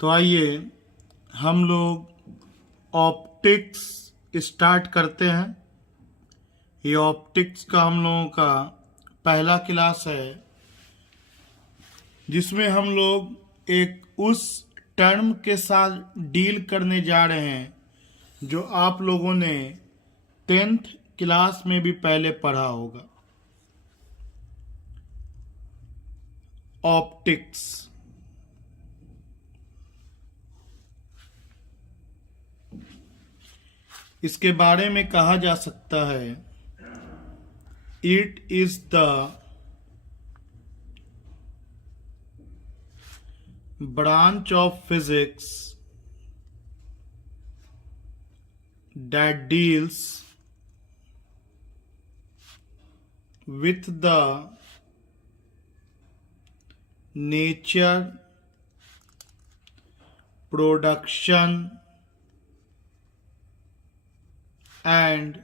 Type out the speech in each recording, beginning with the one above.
तो आइए हम लोग ऑप्टिक्स स्टार्ट करते हैं। ये ऑप्टिक्स का हम लोगों का पहला क्लास है, जिसमें हम लोग एक उस टर्म के साथ डील करने जा रहे हैं जो आप लोगों ने 10th क्लास में भी पहले पढ़ा होगा। ऑप्टिक्स इसके बारे में कहा जा सकता है, it is the branch of physics that deals with the nature, production and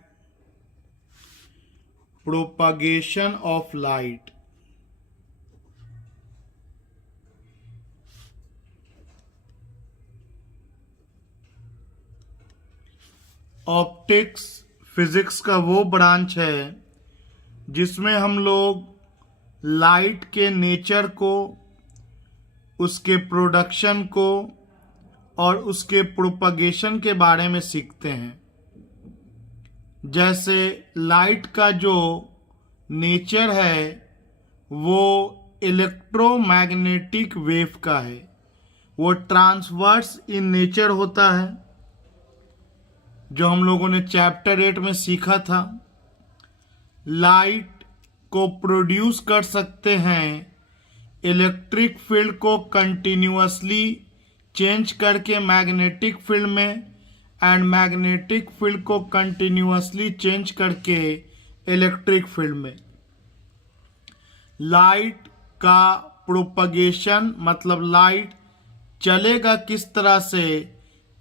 propagation of light. Optics physics का वो ब्रांच है जिसमें हम लोग लाइट के नेचर को, उसके प्रोडक्शन को और उसके प्रोपगेशन के बारे में सीखते हैं। जैसे लाइट का जो नेचर है वो इलेक्ट्रोमैग्नेटिक वेव का है, वो ट्रांसवर्स इन नेचर होता है, जो हम लोगों ने चैप्टर 8 में सीखा था। लाइट को प्रोड्यूस कर सकते हैं इलेक्ट्रिक फील्ड को कंटिन्यूअसली चेंज करके मैग्नेटिक फील्ड में, एंड मैग्नेटिक फील्ड को कंटिन्यूअसली चेंज करके इलेक्ट्रिक फील्ड में। लाइट का प्रोपगेशन मतलब लाइट चलेगा किस तरह से,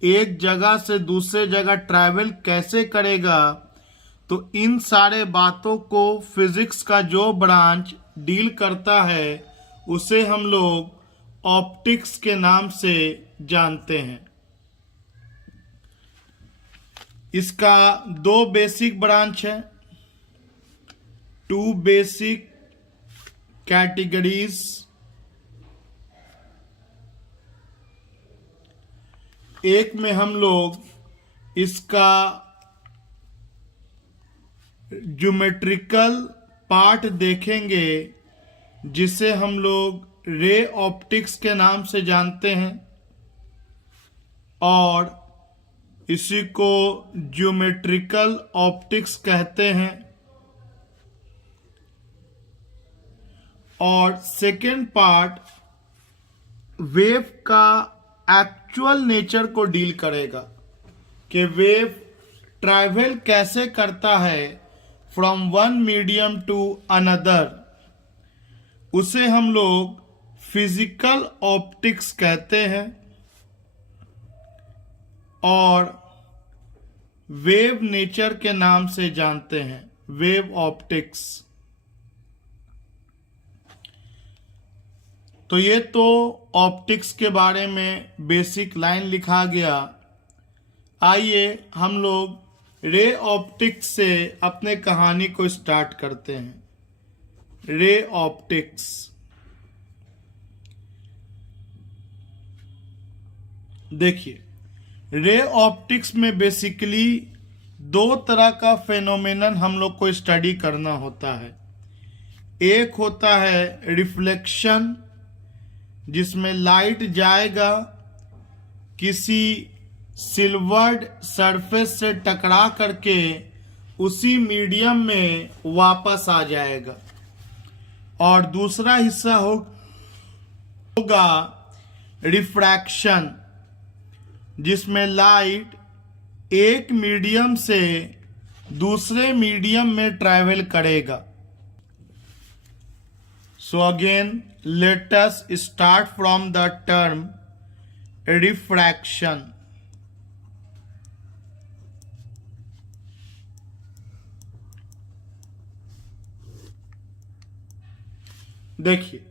एक जगह से दूसरे जगह ट्रैवल कैसे करेगा, तो इन सारे बातों को फिजिक्स का जो ब्रांच डील करता है उसे हम लोग ऑप्टिक्स के नाम से जानते हैं। इसका दो बेसिक ब्रांच है, टू बेसिक कैटेगरीज। एक में हम लोग इसका ज्योमेट्रिकल पार्ट देखेंगे, जिसे हम लोग रे ऑप्टिक्स के नाम से जानते हैं, और इसी को ज्योमेट्रिकल ऑप्टिक्स कहते हैं। और सेकेंड पार्ट वेव का एक्चुअल नेचर को डील करेगा कि वेव ट्रैवल कैसे करता है from one medium to another. उसे हम लोग फिजिकल ऑप्टिक्स कहते हैं, और वेव नेचर के नाम से जानते हैं, वेव ऑप्टिक्स। तो ये तो ऑप्टिक्स के बारे में बेसिक लाइन लिखा गया। आइए हम लोग रे ऑप्टिक्स से अपने कहानी को स्टार्ट करते हैं। रे ऑप्टिक्स देखिए, रे ऑप्टिक्स में बेसिकली दो तरह का फेनोमेनन हम लोग को स्टडी करना होता है। एक होता है रिफ्लेक्शन, जिसमें लाइट जाएगा किसी सिल्वर्ड सरफेस से टकरा करके उसी मीडियम में वापस आ जाएगा, और दूसरा हिस्सा होगा रिफ्रैक्शन, जिसमें लाइट एक मीडियम से दूसरे मीडियम में ट्रैवल करेगा। So again, let us start from the term refraction. देखिए,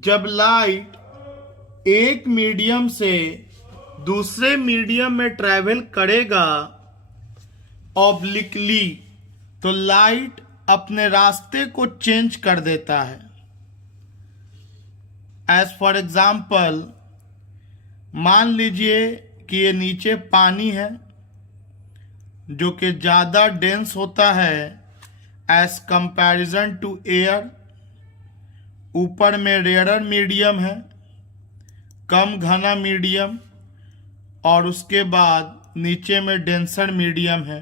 जब लाइट एक मीडियम से दूसरे मीडियम में ट्रैवल करेगा ऑब्लिकली, तो लाइट अपने रास्ते को चेंज कर देता है। एज फॉर एग्जाम्पल, मान लीजिए कि ये नीचे पानी है जो कि ज़्यादा डेंस होता है एज कंपैरिजन टू एयर। ऊपर में रेयर मीडियम है, कम घना मीडियम, और उसके बाद नीचे में डेंसर मीडियम है।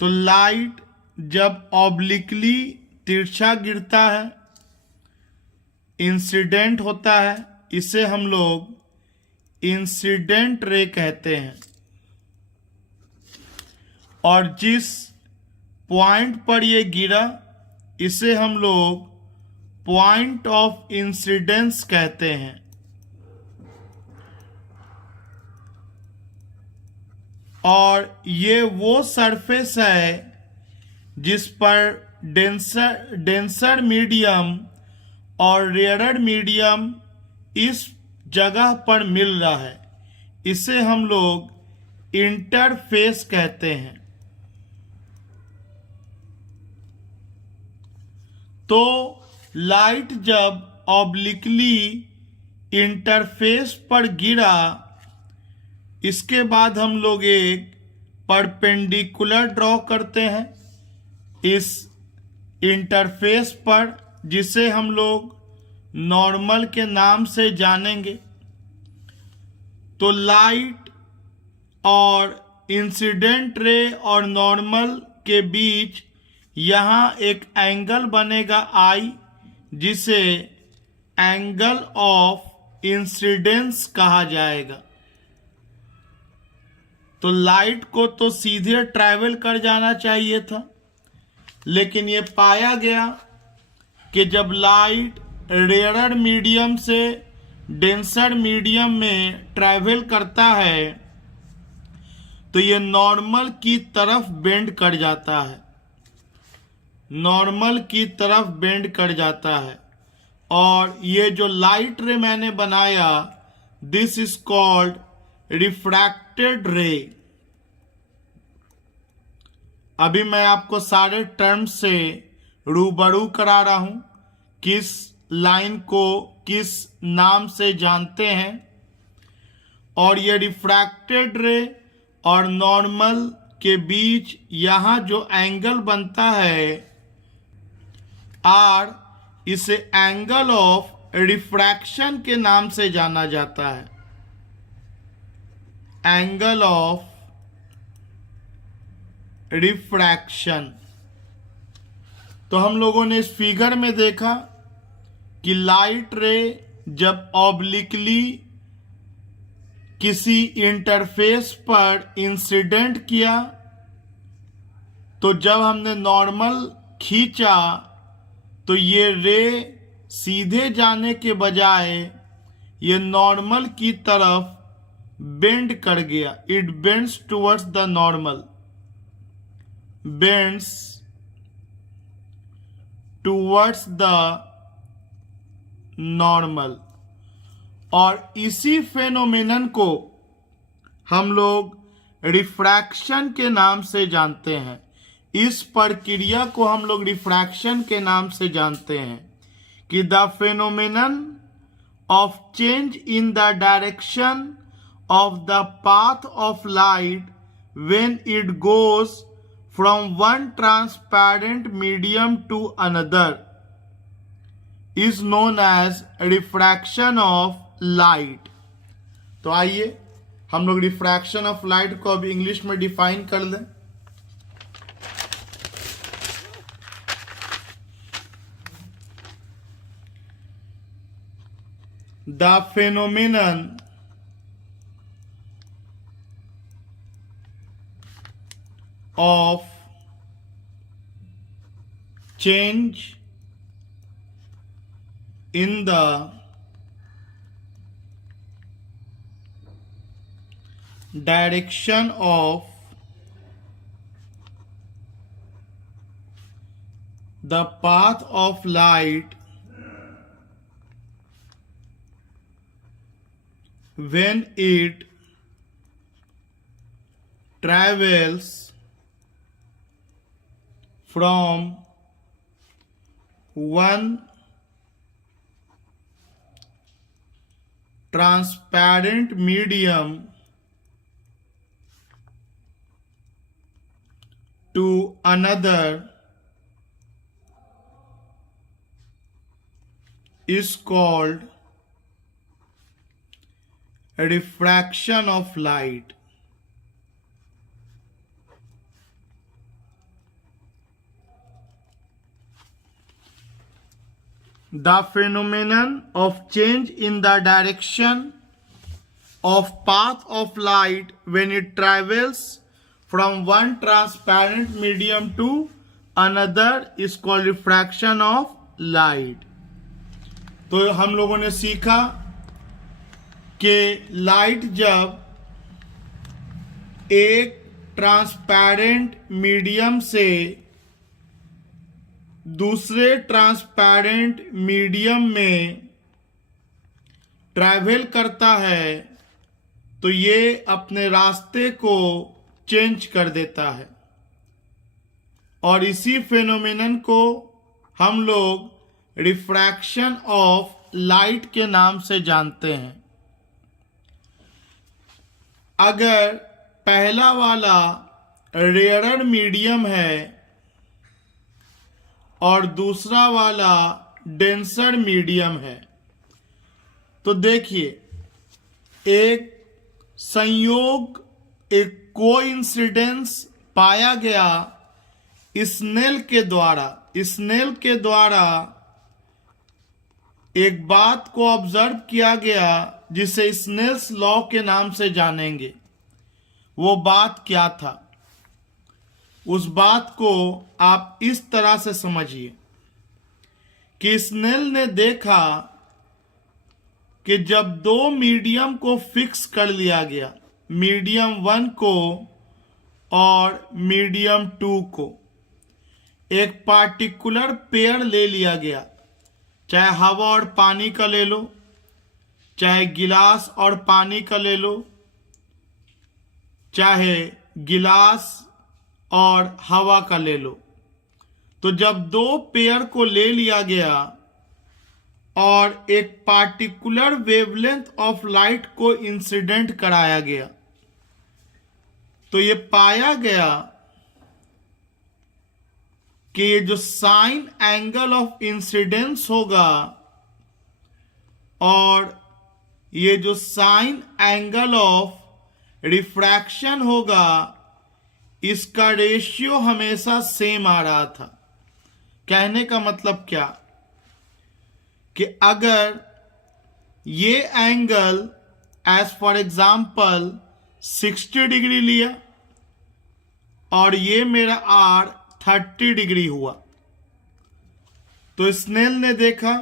तो लाइट जब ऑब्लिकली तिरछा गिरता है, इंसिडेंट होता है, इसे हम लोग इंसिडेंट रे कहते हैं। और जिस पॉइंट पर ये गिरा, इसे हम लोग पॉइंट ऑफ इंसिडेंस कहते हैं। और ये वो सरफेस है जिस पर डेंसर मीडियम और रेयर मीडियम इस जगह पर मिल रहा है, इसे हम लोग इंटरफेस कहते हैं। तो लाइट जब ऑब्लिकली इंटरफेस पर गिरा, इसके बाद हम लोग एक परपेंडिकुलर ड्रॉ करते हैं इस इंटरफेस पर, जिसे हम लोग नॉर्मल के नाम से जानेंगे। तो लाइट और इंसिडेंट रे और नॉर्मल के बीच यहाँ एक एंगल बनेगा आई, जिसे एंगल ऑफ इंसिडेंस कहा जाएगा। तो लाइट को तो सीधे ट्रैवल कर जाना चाहिए था, लेकिन ये पाया गया कि जब लाइट रेयर मीडियम से डेंसर मीडियम में ट्रैवल करता है तो ये नॉर्मल की तरफ बेंड कर जाता है, नॉर्मल की तरफ बेंड कर जाता है। और ये जो लाइट रे मैंने बनाया, दिस इज कॉल्ड रिफ्रैक्टेड रे। अभी मैं आपको सारे टर्म्स से रूबरू करा रहा हूं, किस लाइन को किस नाम से जानते हैं। और ये रिफ्रैक्टेड रे और नॉर्मल के बीच यहां जो एंगल बनता है आर, इसे एंगल ऑफ रिफ्रैक्शन के नाम से जाना जाता है। Angle of refraction. तो हम लोगों ने इस फिगर में देखा कि लाइट रे जब ऑब्लिकली किसी इंटरफेस पर इंसिडेंट किया, तो जब हमने नॉर्मल खींचा तो ये रे सीधे जाने के बजाय ये नॉर्मल की तरफ बेंड कर गया। It bends towards the normal, bends towards the normal. और इसी फेनोमेनन को हम लोग रिफ्रैक्शन के नाम से जानते हैं। इस प्रक्रिया को हम लोग रिफ्रैक्शन के नाम से जानते हैं कि the phenomenon of change in the direction of the path of light when it goes from one transparent medium to another is known as refraction of light। तो आइए हम लोग रिफ्रैक्शन ऑफ लाइट को अब इंग्लिश में define कर लें। The phenomenon of change in the direction of the path of light when it travels from one transparent medium to another is called refraction of light. The phenomenon of change in the direction of path of light when it travels from one transparent medium to another is called refraction of light. तो हम लोगों ने सीखा कि light जब एक transparent medium से दूसरे ट्रांसपेरेंट मीडियम में ट्रैवल करता है तो ये अपने रास्ते को चेंज कर देता है और इसी फेनोमेनन को हम लोग रिफ्रैक्शन ऑफ लाइट के नाम से जानते हैं। अगर पहला वाला रेयरर मीडियम है और दूसरा वाला डेंसर मीडियम है तो देखिए एक संयोग, एक कोइंसिडेंस पाया गया स्नेल के द्वारा एक बात को ऑब्जर्व किया गया जिसे स्नेल्स लॉ के नाम से जानेंगे। वो बात क्या था? उस बात को आप इस तरह से समझिए कि स्नेल ने देखा कि जब दो मीडियम को फिक्स कर लिया गया, मीडियम 1 को और मीडियम 2 को, एक पार्टिकुलर पेयर ले लिया गया, चाहे हवा और पानी का ले लो, चाहे गिलास और पानी का ले लो, चाहे गिलास और हवा का ले लो। तो जब दो पेयर को ले लिया गया और एक पार्टिकुलर वेवलेंथ ऑफ लाइट को इंसिडेंट कराया गया तो ये पाया गया कि ये जो साइन एंगल ऑफ इंसिडेंस होगा और ये जो साइन एंगल ऑफ रिफ्रैक्शन होगा इसका रेशियो हमेशा सेम आ रहा था। कहने का मतलब क्या कि अगर ये angle as for example 60 degree लिया और ये मेरा आर 30 डिग्री हुआ तो स्नेल ने देखा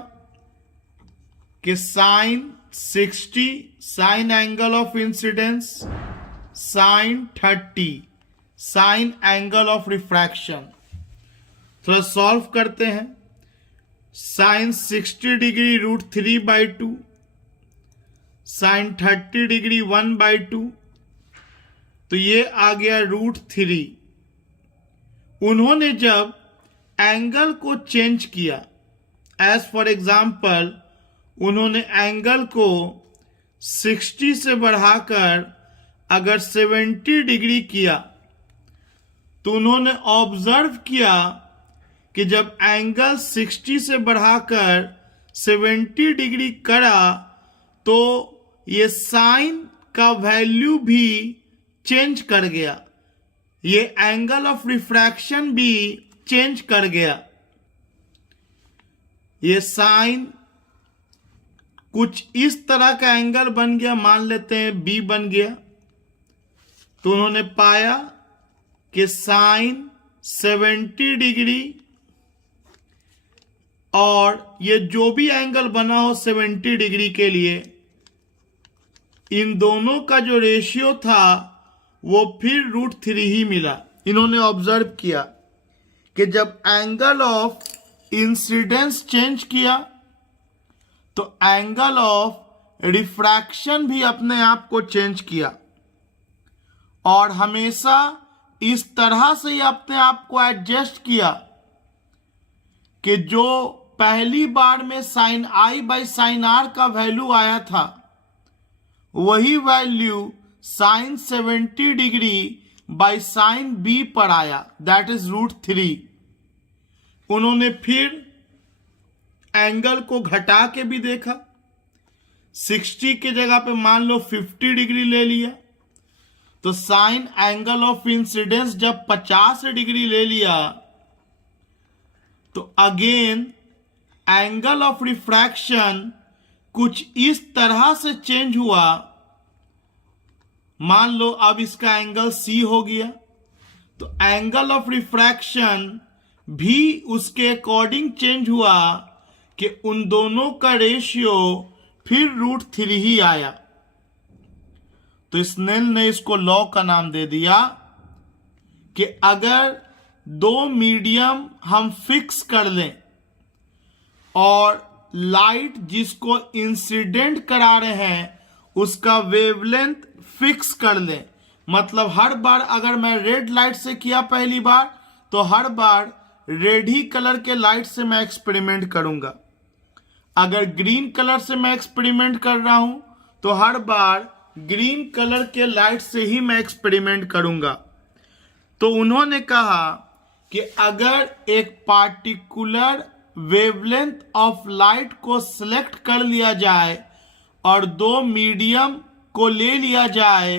कि sine 60 sine angle of incidence, sine 30 sine angle of refraction. थोड़ा सॉल्व करते हैं। साइन 60 डिग्री √3/2, साइन 30 डिग्री 1/2, तो ये आ गया √3। उन्होंने जब एंगल को चेंज किया, एज फॉर एग्जाम्पल उन्होंने एंगल को 60 से बढ़ाकर अगर 70 डिग्री किया तो उन्होंने ऑब्जर्व किया कि जब एंगल 60 से बढ़ाकर 70 डिग्री करा तो ये साइन का वैल्यू भी चेंज कर गया, ये एंगल ऑफ रिफ्रैक्शन भी चेंज कर गया। ये साइन कुछ इस तरह का एंगल बन गया, मान लेते हैं बी बन गया। तो उन्होंने पाया कि साइन 70 डिग्री और ये जो भी एंगल बना हो 70 डिग्री के लिए, इन दोनों का जो रेशियो था वो फिर √3 ही मिला। इन्होंने ऑब्जर्व किया कि जब एंगल ऑफ इंसिडेंस चेंज किया तो एंगल ऑफ रिफ्रैक्शन भी अपने आप को चेंज किया और हमेशा इस तरह से ही अपने आप को एडजस्ट किया कि जो पहली बार में sine I by sine R का वैल्यू आया था वही value sine 70 degree by sine B पर आया, दैट इज √3। उन्होंने फिर एंगल को घटा के भी देखा, 60 की जगह पे मान लो 50 डिग्री ले लिया, तो साइन एंगल ऑफ इंसिडेंस जब 50 डिग्री ले लिया तो अगेन एंगल ऑफ रिफ्रैक्शन कुछ इस तरह से चेंज हुआ। मान लो अब इसका एंगल C हो गया, तो एंगल ऑफ रिफ्रैक्शन भी उसके अकॉर्डिंग चेंज हुआ कि उन दोनों का रेशियो फिर √3 ही आया। तो स्नेल ने इसको लॉ का नाम दे दिया कि अगर दो मीडियम हम फिक्स कर लें और लाइट जिसको इंसिडेंट करा रहे हैं उसका वेवलेंथ फिक्स कर लें, मतलब हर बार अगर मैं रेड लाइट से किया पहली बार तो हर बार रेड ही कलर के लाइट से मैं एक्सपेरिमेंट करूंगा, अगर ग्रीन कलर से मैं एक्सपेरिमेंट कर रहा हूं तो हर बार ग्रीन कलर के लाइट से ही मैं एक्सपेरिमेंट करूंगा। तो उन्होंने कहा कि अगर एक पार्टिकुलर वेवलेंथ ऑफ लाइट को सिलेक्ट कर लिया जाए और दो मीडियम को ले लिया जाए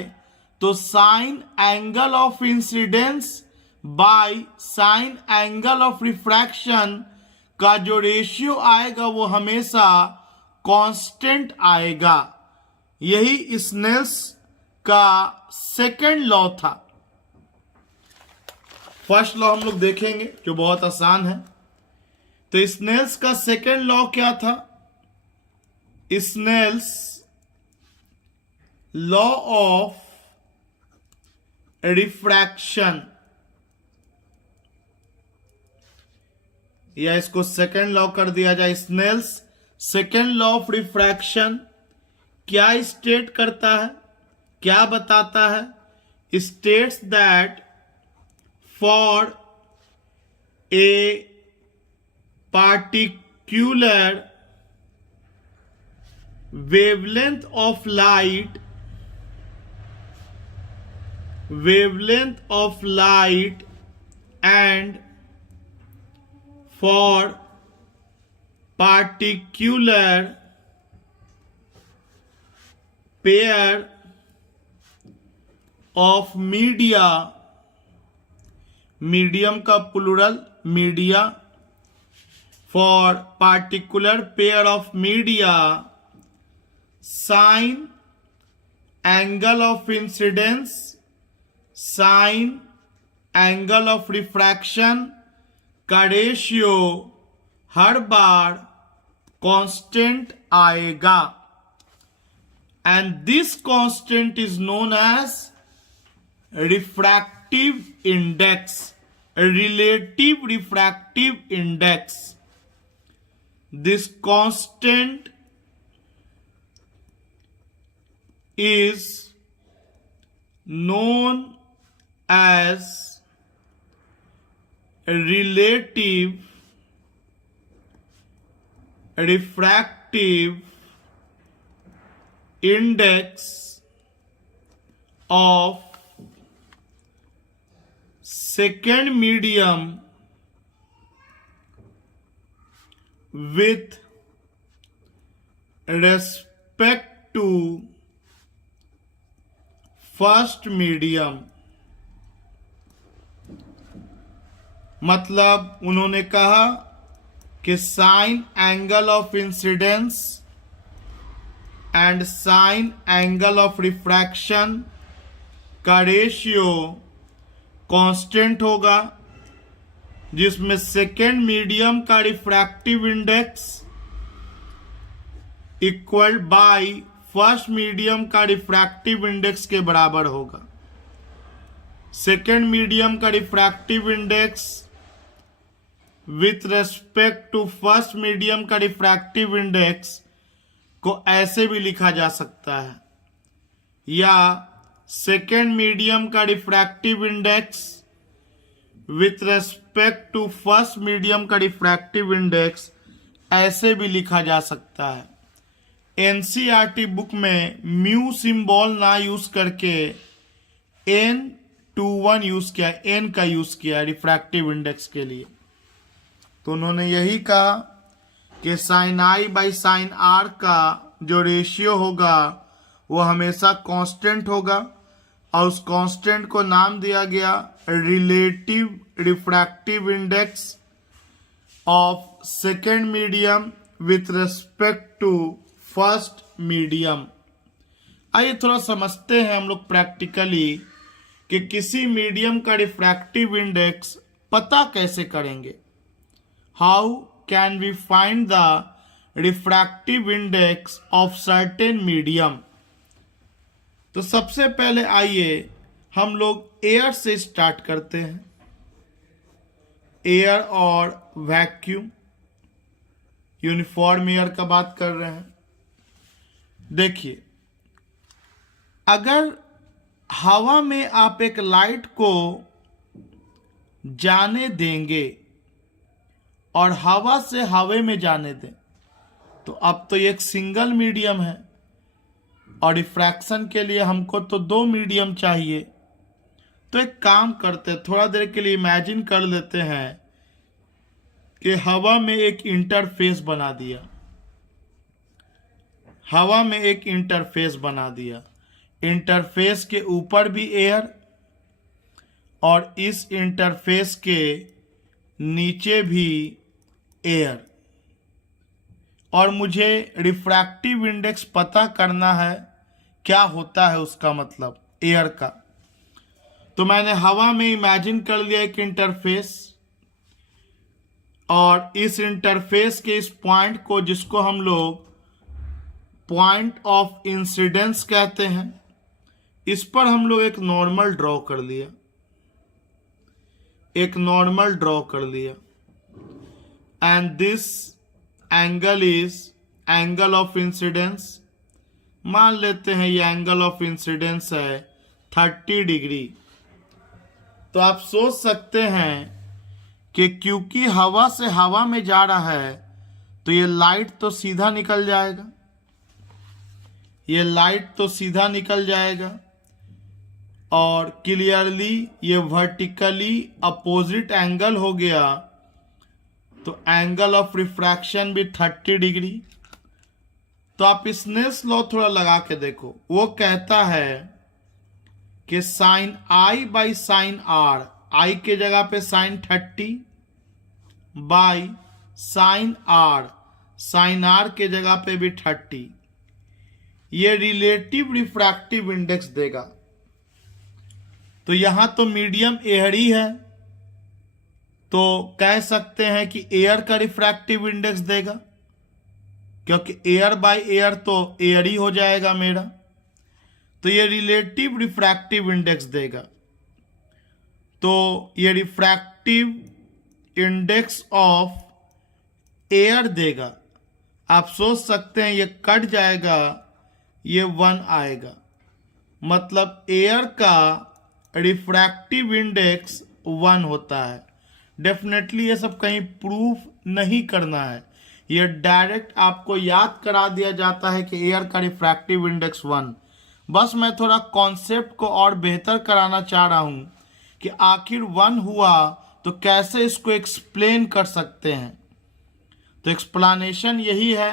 तो sign angle of incidence by sine angle of refraction का जो रेशियो आएगा वो हमेशा कांस्टेंट आएगा। यही स्नेल्स का सेकंड लॉ था। फर्स्ट लॉ हम लोग देखेंगे जो बहुत आसान है। तो स्नेल्स का सेकंड लॉ क्या था? स्नेल्स लॉ ऑफ रिफ्रैक्शन, या इसको सेकंड लॉ कर दिया जाए। Snell's second law of refraction क्या स्टेट करता है, क्या बताता है? States that for a particular wavelength of light and for particular pair of medium का plural media, for particular pair of media sine angle of incidence sine angle of refraction का ratio हर बार constant आएगा, and this constant is known as refractive index, relative refractive index. This constant is known as relative refractive index of second medium with respect to first medium। मतलब उन्होंने कहा कि sine angle of incidence and sine angle of refraction का ratio constant होगा, जिसमें second medium का refractive index equal by first medium का refractive index के बराबर होगा। सेकेंड मीडियम का refractive index with respect to first medium का रिफ्रैक्टिव इंडेक्स को ऐसे भी लिखा जा सकता है, या सेकेंड मीडियम का refractive index with respect to first medium का रिफ्रैक्टिव इंडेक्स ऐसे भी लिखा जा सकता है। एनसीईआरटी बुक में म्यू सिंबल ना यूज करके N21 यूज किया, N का यूज किया रिफ्रैक्टिव इंडेक्स के लिए। तो उन्होंने यही कहा कि sine I by sine R का जो रेशियो होगा वो हमेशा कांस्टेंट होगा, और उस कांस्टेंट को नाम दिया गया relative refractive index of second medium with respect to first medium. आइए थोड़ा समझते हैं हम लोग प्रैक्टिकली कि किसी मीडियम का रिफ्रैक्टिव इंडेक्स पता कैसे करेंगे। How can we find the refractive index of certain medium. तो सबसे पहले आइए हम लोग एयर से स्टार्ट करते हैं। एयर और वैक्यूम, यूनिफॉर्म एयर का बात कर रहे हैं। देखिए, अगर हवा में आप एक लाइट को जाने देंगे और हवा से हवा में जाने दें, तो अब तो एक सिंगल मीडियम है और रिफ्रैक्शन के लिए हमको तो दो मीडियम चाहिए। तो एक काम करते हैं, थोड़ा देर के लिए इमेजिन कर लेते हैं कि हवा में एक इंटरफेस बना दिया, हवा में एक इंटरफेस बना दिया, इंटरफेस के ऊपर भी एयर और इस इंटरफेस के नीचे भी एयर, और मुझे रिफ्रैक्टिव इंडेक्स पता करना है क्या होता है उसका मतलब एयर का। तो मैंने हवा में इमेजिन कर लिया एक इंटरफेस, और इस इंटरफेस के इस पॉइंट को, जिसको हम लोग पॉइंट ऑफ इंसिडेंस कहते हैं, इस पर हम लोग एक नॉर्मल ड्रॉ कर लिया, एक नॉर्मल ड्रॉ कर लिया, and this angle is angle of incidence. मान लेते हैं ये एंगल ऑफ इंसिडेंस है 30 डिग्री। तो आप सोच सकते हैं कि क्योंकि हवा से हवा में जा रहा है तो ये लाइट तो सीधा निकल जाएगा, ये लाइट तो सीधा निकल जाएगा, और क्लियरली ये वर्टिकली अपोजिट एंगल हो गया, तो एंगल ऑफ रिफ्रैक्शन भी 30 डिग्री। तो आप स्नेल्स लॉ थोड़ा लगा के देखो, वो कहता है कि sine I by sine r, i के जगह पे sine 30 by sine are, sine are के जगह पे भी 30, ये रिलेटिव रिफ्रैक्टिव इंडेक्स देगा। तो यहां तो मीडियम एयर ही है, तो कह सकते हैं कि एयर का रिफ्रैक्टिव इंडेक्स देगा, क्योंकि एयर बाय एयर तो एयर ही हो जाएगा मेरा। तो ये रिलेटिव रिफ्रैक्टिव इंडेक्स देगा। तो ये रिफ्रैक्टिव इंडेक्स ऑफ एयर देगा। आप सोच सकते हैं ये कट जाएगा, ये 1 आएगा, मतलब एयर का रिफ्रैक्टिव इंडेक्स 1 होता है। डेफिनेटली ये सब कहीं प्रूफ नहीं करना है, ये डायरेक्ट आपको याद करा दिया जाता है कि एयर का रिफ्रैक्टिव इंडेक्स 1। बस मैं थोड़ा कॉन्सेप्ट को और बेहतर कराना चाह रहा हूं कि आखिर 1 हुआ तो कैसे इसको एक्सप्लेन कर सकते हैं। तो एक्सप्लेनेशन यही है,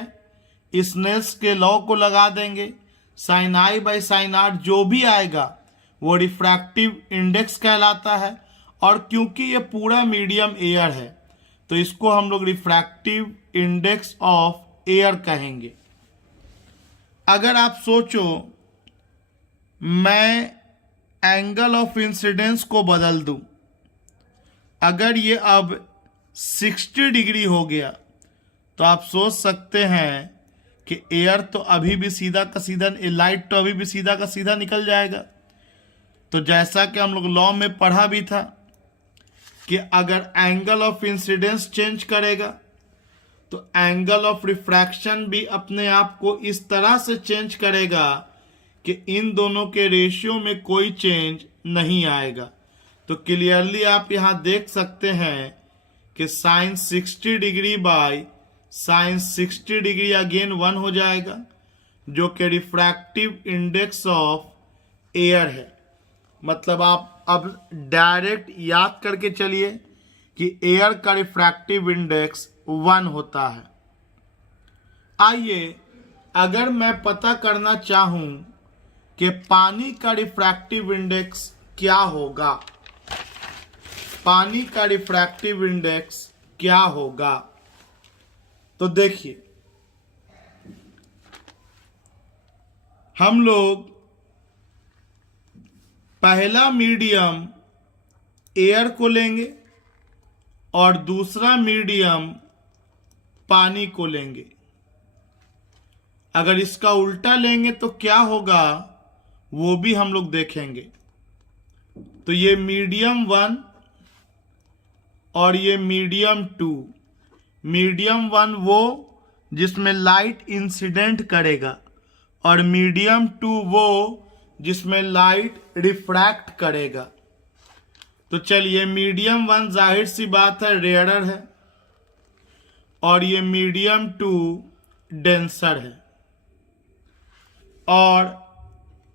स्नेल्स के लॉ को लगा देंगे, sine I by sine R जो भी आएगा वो रिफ्रैक्टिव इंडेक्स कहलाता है, और क्योंकि ये पूरा मीडियम एयर है तो इसको हम लोग रिफ्रैक्टिव इंडेक्स ऑफ एयर कहेंगे। अगर आप सोचो मैं एंगल ऑफ इंसिडेंस को बदल दूं, अगर ये अब 60 डिग्री हो गया तो आप सोच सकते हैं कि एयर तो अभी भी सीधा का सीधा, लाइट तो अभी भी सीधा का सीधा निकल जाएगा। तो जैसा कि हम लोग लॉ में पढ़ा भी था कि अगर एंगल ऑफ इंसिडेंस चेंज करेगा तो एंगल ऑफ रिफ्रैक्शन भी अपने आप को इस तरह से चेंज करेगा कि इन दोनों के रेशियो में कोई चेंज नहीं आएगा। तो क्लियरली आप यहां देख सकते हैं कि sine 60 degree by sine 60 degree again 1 हो जाएगा, जो कि रिफ्रैक्टिव इंडेक्स ऑफ एयर है। मतलब आप अब डायरेक्ट याद करके चलिए कि एयर का रिफ्रैक्टिव इंडेक्स 1 होता है। आइए अगर मैं पता करना चाहूं कि पानी का रिफ्रैक्टिव इंडेक्स क्या होगा, पानी का रिफ्रैक्टिव इंडेक्स क्या होगा, तो देखिए हम लोग पहला मीडियम एयर को लेंगे और दूसरा मीडियम पानी को लेंगे। अगर इसका उल्टा लेंगे तो क्या होगा वो भी हम लोग देखेंगे। तो ये मीडियम 1 और ये मीडियम 2। मीडियम 1 वो जिसमें लाइट इंसिडेंट करेगा और मीडियम 2 वो जिसमें लाइट रिफ्रैक्ट करेगा। तो चलिए मीडियम 1 जाहिर सी बात है रेयरर है और ये मीडियम 2 डेंसर है। और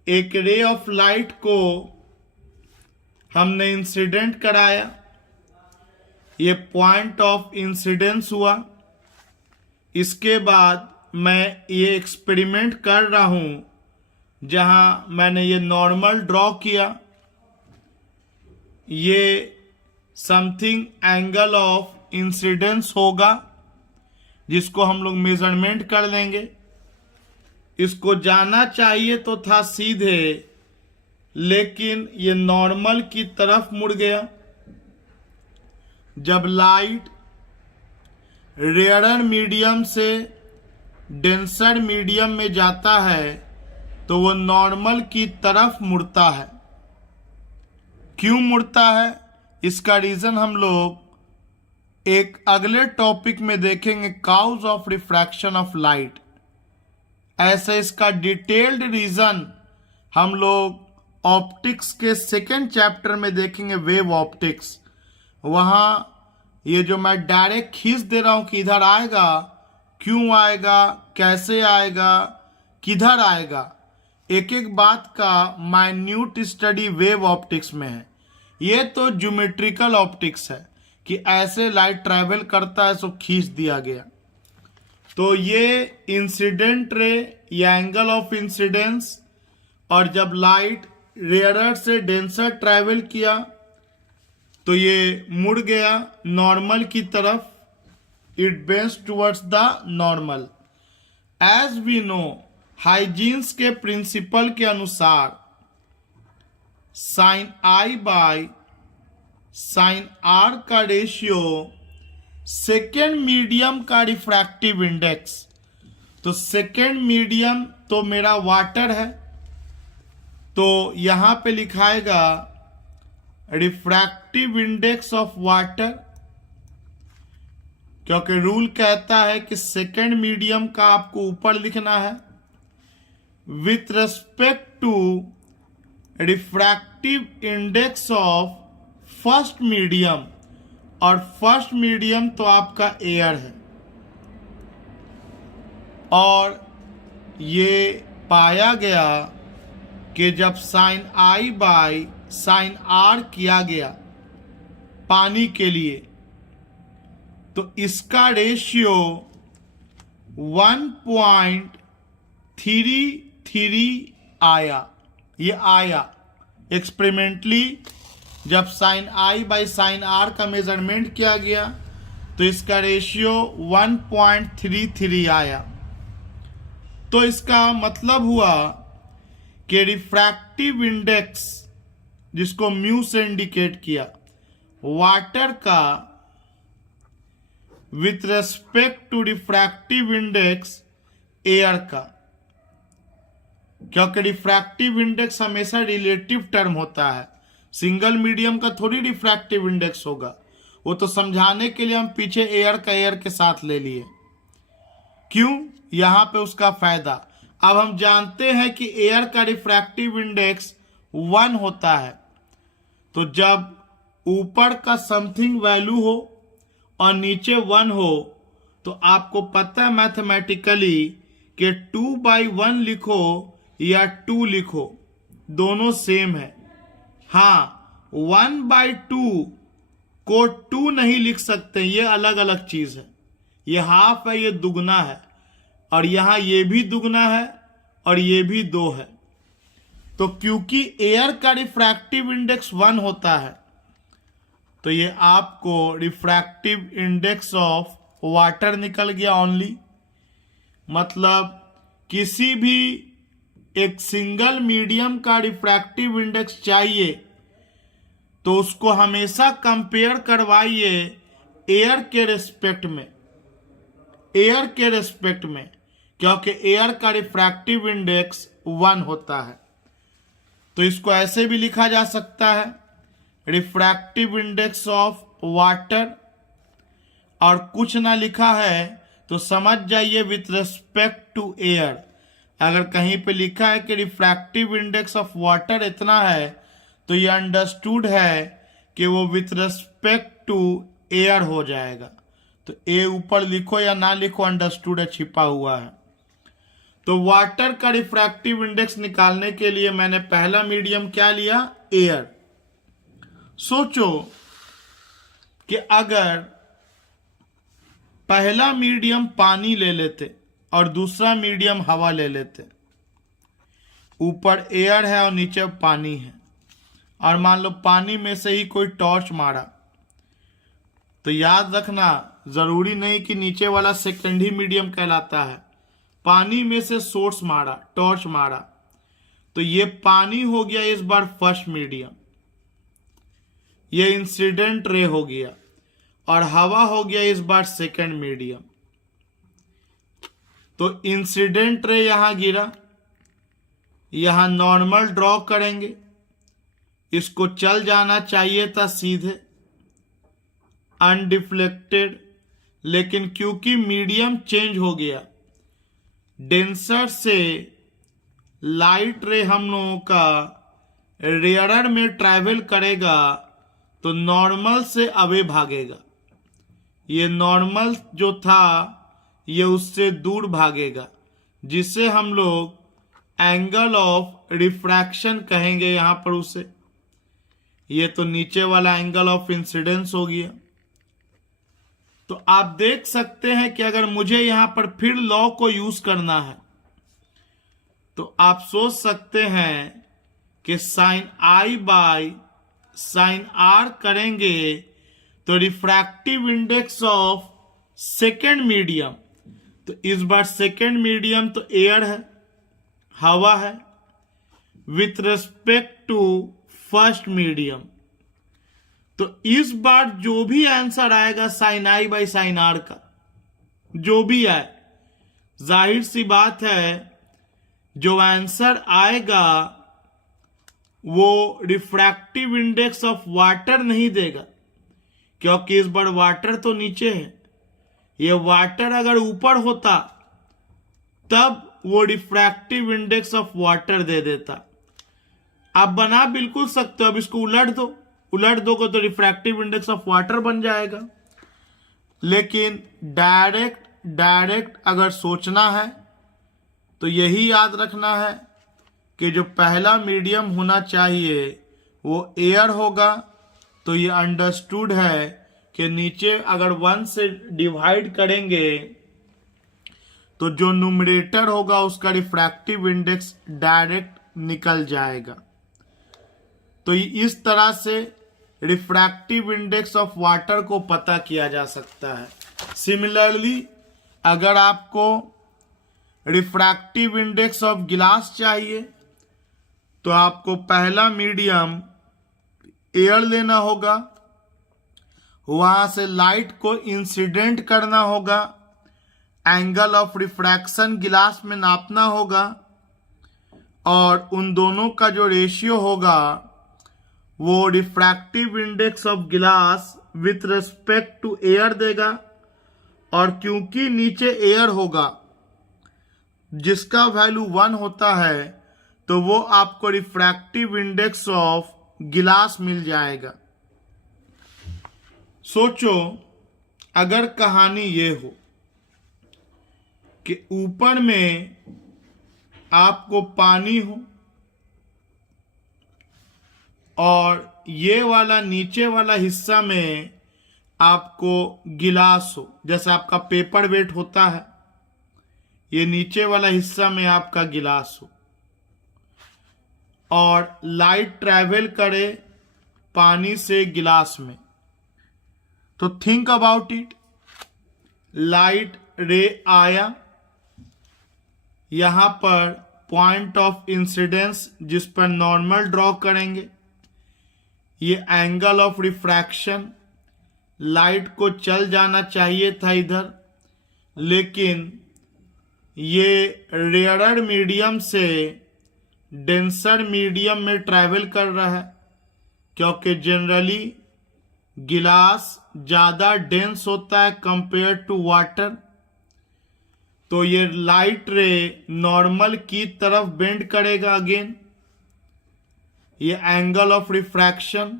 एक रे ऑफ लाइट को हमने इंसिडेंट कराया, ये पॉइंट ऑफ इंसिडेंस हुआ। इसके बाद मैं ये एक्सपेरिमेंट कर रहा हूं जहां मैंने ये नॉर्मल ड्रॉ किया, ये समथिंग एंगल ऑफ इंसिडेंस होगा जिसको हम लोग मेजरमेंट कर लेंगे। इसको जाना चाहिए तो था सीधे, लेकिन ये नॉर्मल की तरफ मुड़ गया। जब लाइट रेयरर मीडियम से डेंसर मीडियम में जाता है तो वो नॉर्मल की तरफ मुड़ता है। क्यों मुड़ता है इसका रीजन हम लोग एक अगले टॉपिक में देखेंगे, cause of refraction of light. ऐसे इसका डिटेल्ड रीजन हम लोग ऑप्टिक्स के सेकेंड चैप्टर में देखेंगे, वेव ऑप्टिक्स। वहां ये जो मैं डायरेक्ट खींच दे रहा हूं कि इधर आएगा, क्यों आएगा, कैसे आएगा, किधर आएगा, एक एक बात का माइन्यूट स्टडी वेव ऑप्टिक्स में है। ये तो ज्योमेट्रिकल ऑप्टिक्स है कि ऐसे लाइट ट्रैवल करता है सो खींच दिया गया। तो ये इंसिडेंट रे या एंगल ऑफ इंसिडेंस, और जब लाइट रेयरर से डेंसर ट्रैवल किया तो ये मुड़ गया नॉर्मल की तरफ, it bends towards the normal. As we know, Huygens के प्रिंसिपल के अनुसार sine I by sine R का रेशियो सेकेंड मीडियम का रिफ्रैक्टिव इंडेक्स। तो सेकेंड मीडियम तो मेरा वाटर है, तो यहां पे लिखाएगा रिफ्रैक्टिव इंडेक्स ऑफ वाटर, क्योंकि रूल कहता है कि सेकेंड मीडियम का आपको ऊपर लिखना है with respect to refractive index of first medium, और फर्स्ट मीडियम तो आपका एयर है। और ये पाया गया कि जब sine I by sine R किया गया पानी के लिए तो इसका रेशियो 1.33 आया। ये आया एक्सपेरिमेंटली, जब sine I by sine R का मेजरमेंट किया गया तो इसका रेशियो 1.33 आया। तो इसका मतलब हुआ कि रिफ्रैक्टिव इंडेक्स, जिसको म्यू से इंडिकेट किया, वाटर का with respect to refractive index air का, क्योंकि रिफ्रैक्टिव इंडेक्स हमेशा रिलेटिव टर्म होता है, सिंगल मीडियम का थोड़ी रिफ्रैक्टिव इंडेक्स होगा। वो तो समझाने के लिए हम पीछे एयर का एयर के साथ ले लिए। क्यों? यहां पे उसका फायदा। अब हम जानते हैं कि एयर का रिफ्रैक्टिव इंडेक्स 1 होता है, तो जब ऊपर का समथिंग वैल्यू हो और नीचे 1 हो तो आपको पता है मैथमेटिकली कि 2/1 लिखो या 2 लिखो, दोनों सेम है। हाँ, 1/2 को 2 नहीं लिख सकते, ये अलग अलग चीज है। ये हाफ है, ये दुगना है, और यहां ये भी दुगना है और ये भी 2 है। तो क्योंकि एयर का रिफ्रैक्टिव इंडेक्स 1 होता है, तो ये आपको रिफ्रैक्टिव इंडेक्स ऑफ वाटर निकल गया ओनली। मतलब किसी भी एक सिंगल मीडियम का रिफ्रैक्टिव इंडेक्स चाहिए तो उसको हमेशा कंपेयर करवाइए एयर के रेस्पेक्ट में, एयर के रेस्पेक्ट में, क्योंकि एयर का रिफ्रैक्टिव इंडेक्स 1 होता है। तो इसको ऐसे भी लिखा जा सकता है, रिफ्रैक्टिव इंडेक्स ऑफ वाटर, और कुछ ना लिखा है तो समझ जाइए विथ रेस्पेक्ट टू एयर। अगर कहीं पे लिखा है कि रिफ्रैक्टिव इंडेक्स ऑफ वाटर इतना है तो ये अंडरस्टूड है कि वो विथ रेस्पेक्ट टू एयर हो जाएगा। तो ए ऊपर लिखो या ना लिखो, अंडरस्टूड है, छिपा हुआ है। तो वाटर का रिफ्रैक्टिव इंडेक्स निकालने के लिए मैंने पहला मीडियम क्या लिया? एयर। सोचो कि अगर पहला मीडियम पानी ले लेते और दूसरा मीडियम हवा ले लेते, ऊपर एयर है और नीचे पानी है, और मान लो पानी में से ही कोई टॉर्च मारा, तो याद रखना जरूरी नहीं कि नीचे वाला सेकेंड ही मीडियम कहलाता है। पानी में से सोर्स मारा, टॉर्च मारा, तो ये पानी हो गया इस बार फर्स्ट मीडियम, ये इंसिडेंट रे हो गया, और हवा हो गया इस बार सेकेंड मीडियम। तो इंसिडेंट रे यहां गिरा, यहां नॉर्मल ड्रॉ करेंगे, इसको चल जाना चाहिए था सीधे अनडिफ्लेक्टेड, लेकिन क्योंकि मीडियम चेंज हो गया, डेंसर से लाइट रे हम लोगों का रेयरर में ट्रैवल करेगा तो नॉर्मल से अवे भागेगा। ये नॉर्मल जो था ये उससे दूर भागेगा, जिसे हम लोग एंगल ऑफ रिफ्रैक्शन कहेंगे यहां पर उसे। ये तो नीचे वाला एंगल ऑफ इंसिडेंस हो गया। तो आप देख सकते हैं कि अगर मुझे यहां पर फिर लॉ को यूज करना है तो आप सोच सकते हैं कि sine I by sine R करेंगे तो refractive index of second medium, तो इस बार सेकेंड मीडियम तो एयर है, हवा है, with respect to first medium, तो इस बार जो भी आंसर आएगा sine I by sine R का, जो भी आए, जाहिर सी बात है जो आंसर आएगा वो रिफ्रैक्टिव इंडेक्स ऑफ वाटर नहीं देगा, क्योंकि इस बार वाटर तो नीचे है। ये वाटर अगर ऊपर होता तब वो रिफ्रैक्टिव इंडेक्स ऑफ वाटर दे देता। आप बना बिल्कुल सकते हो, अब इसको उलट दो, उलट दोगे तो रिफ्रैक्टिव इंडेक्स ऑफ वाटर बन जाएगा। लेकिन डायरेक्ट अगर सोचना है तो यही याद रखना है कि जो पहला मीडियम होना चाहिए वो एयर होगा। तो ये अंडरस्टूड है कि नीचे अगर 1 से डिवाइड करेंगे तो जो न्यूमरेटर होगा उसका रिफ्रैक्टिव इंडेक्स डायरेक्ट निकल जाएगा। तो इस तरह से रिफ्रैक्टिव इंडेक्स ऑफ वाटर को पता किया जा सकता है। सिमिलरली अगर आपको रिफ्रैक्टिव इंडेक्स ऑफ गिलास चाहिए तो आपको पहला मीडियम एयर लेना होगा, वहां से लाइट को इंसिडेंट करना होगा, एंगल ऑफ रिफ्रैक्शन गिलास में नापना होगा, और उन दोनों का जो रेशियो होगा वो refractive index of glass with respect to air देगा। और क्योंकि नीचे एयर होगा जिसका वैल्यू 1 होता है तो वो आपको रिफ्रैक्टिव इंडेक्स ऑफ गिलास मिल जाएगा। सोचो अगर कहानी ये हो कि ऊपर में आपको पानी हो और ये वाला नीचे वाला हिस्सा में आपको गिलास हो, जैसे आपका पेपर वेट होता है, ये नीचे वाला हिस्सा में आपका गिलास हो और लाइट ट्रैवल करे पानी से गिलास में। तो थिंक अबाउट इट, लाइट रे आया, यहां पर पॉइंट ऑफ इंसिडेंस जिस पर नॉर्मल ड्रॉ करेंगे, ये एंगल ऑफ रिफ्रैक्शन, लाइट को चल जाना चाहिए था इधर, लेकिन ये रेयरर मीडियम से डेंसर मीडियम में ट्रैवल कर रहा है, क्योंकि जनरली गिलास ज़्यादा डेंस होता है कंपेयर टू वाटर। तो ये लाइट रे नॉर्मल की तरफ बेंड करेगा अगेन, ये एंगल ऑफ रिफ्रैक्शन।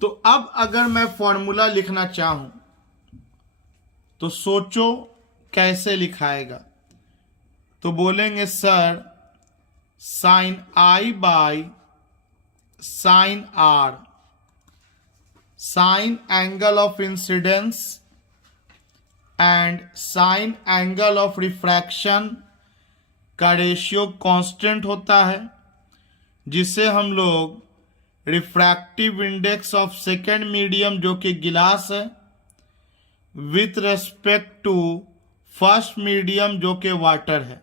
तो अब अगर मैं फॉर्मूला लिखना चाहूं तो सोचो कैसे लिखाएगा। तो बोलेंगे sir sine I by sine are, sine angle of incidence and sine angle of refraction का रेशियो कांस्टेंट होता है, जिसे हम लोग refractive index of second medium जो कि गिलास है with respect to first medium जो कि वाटर है।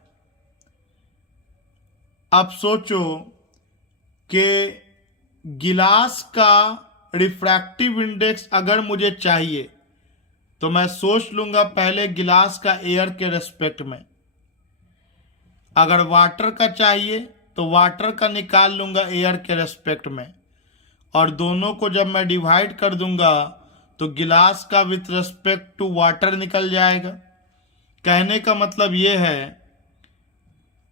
अब सोचो कि गिलास का रिफ्रैक्टिव इंडेक्स अगर मुझे चाहिए तो मैं सोच लूंगा पहले गिलास का एयर के रेस्पेक्ट में, अगर वाटर का चाहिए तो वाटर का निकाल लूंगा एयर के रेस्पेक्ट में, और दोनों को जब मैं डिवाइड कर दूंगा तो गिलास का विथ रेस्पेक्ट टू वाटर निकल जाएगा। कहने का मतलब ये है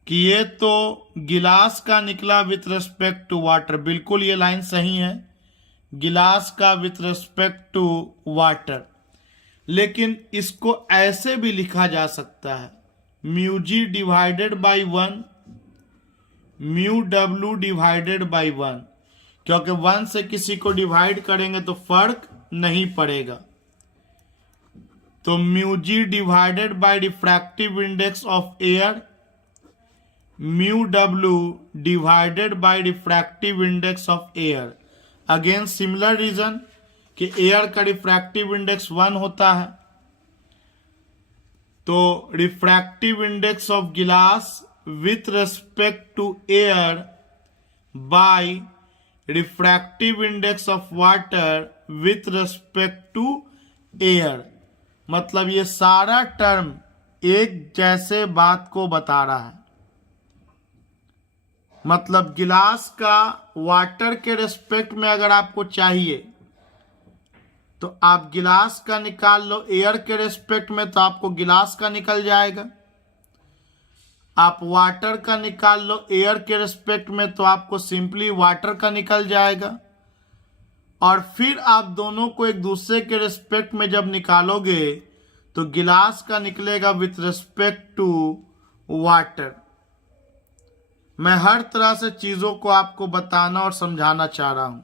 कि ये तो गिलास का निकला विथ रेस्पेक्ट टू वाटर, बिल्कुल ये लाइन सही है, गिलास का विथ रेस्पेक्ट टू वाटर। लेकिन इसको ऐसे भी लिखा जा सकता है mu G divided by 1 mu W divided by 1, क्योंकि 1 से किसी को डिवाइड करेंगे तो फर्क नहीं पड़ेगा। तो mu G divided by refractive index of air, mu W divided by refractive index of air. Again similar reason कि एयर का रिफ्रैक्टिव इंडेक्स 1 होता है, तो refractive index of glass with respect to air by refractive index of water with respect to air. मतलब ये सारा term एक जैसे बात को बता रहा है। मतलब गिलास का वाटर के रेस्पेक्ट में अगर आपको चाहिए तो आप गिलास का निकाल लो, एयर के रेस्पेक्ट में तो आपको गिलास का निकल जाएगा। आप वाटर का निकाल लो एयर के रेस्पेक्ट में तो आपको सिंपली वाटर का निकल जाएगा। और फिर आप दोनों को एक दूसरे के रेस्पेक्ट में जब निकालोगे तो गिलास का निकलेगा विथ रेस्पेक्ट टू वाटर। मैं हर तरह से चीजों को आपको बताना और समझाना चाह रहा हूं।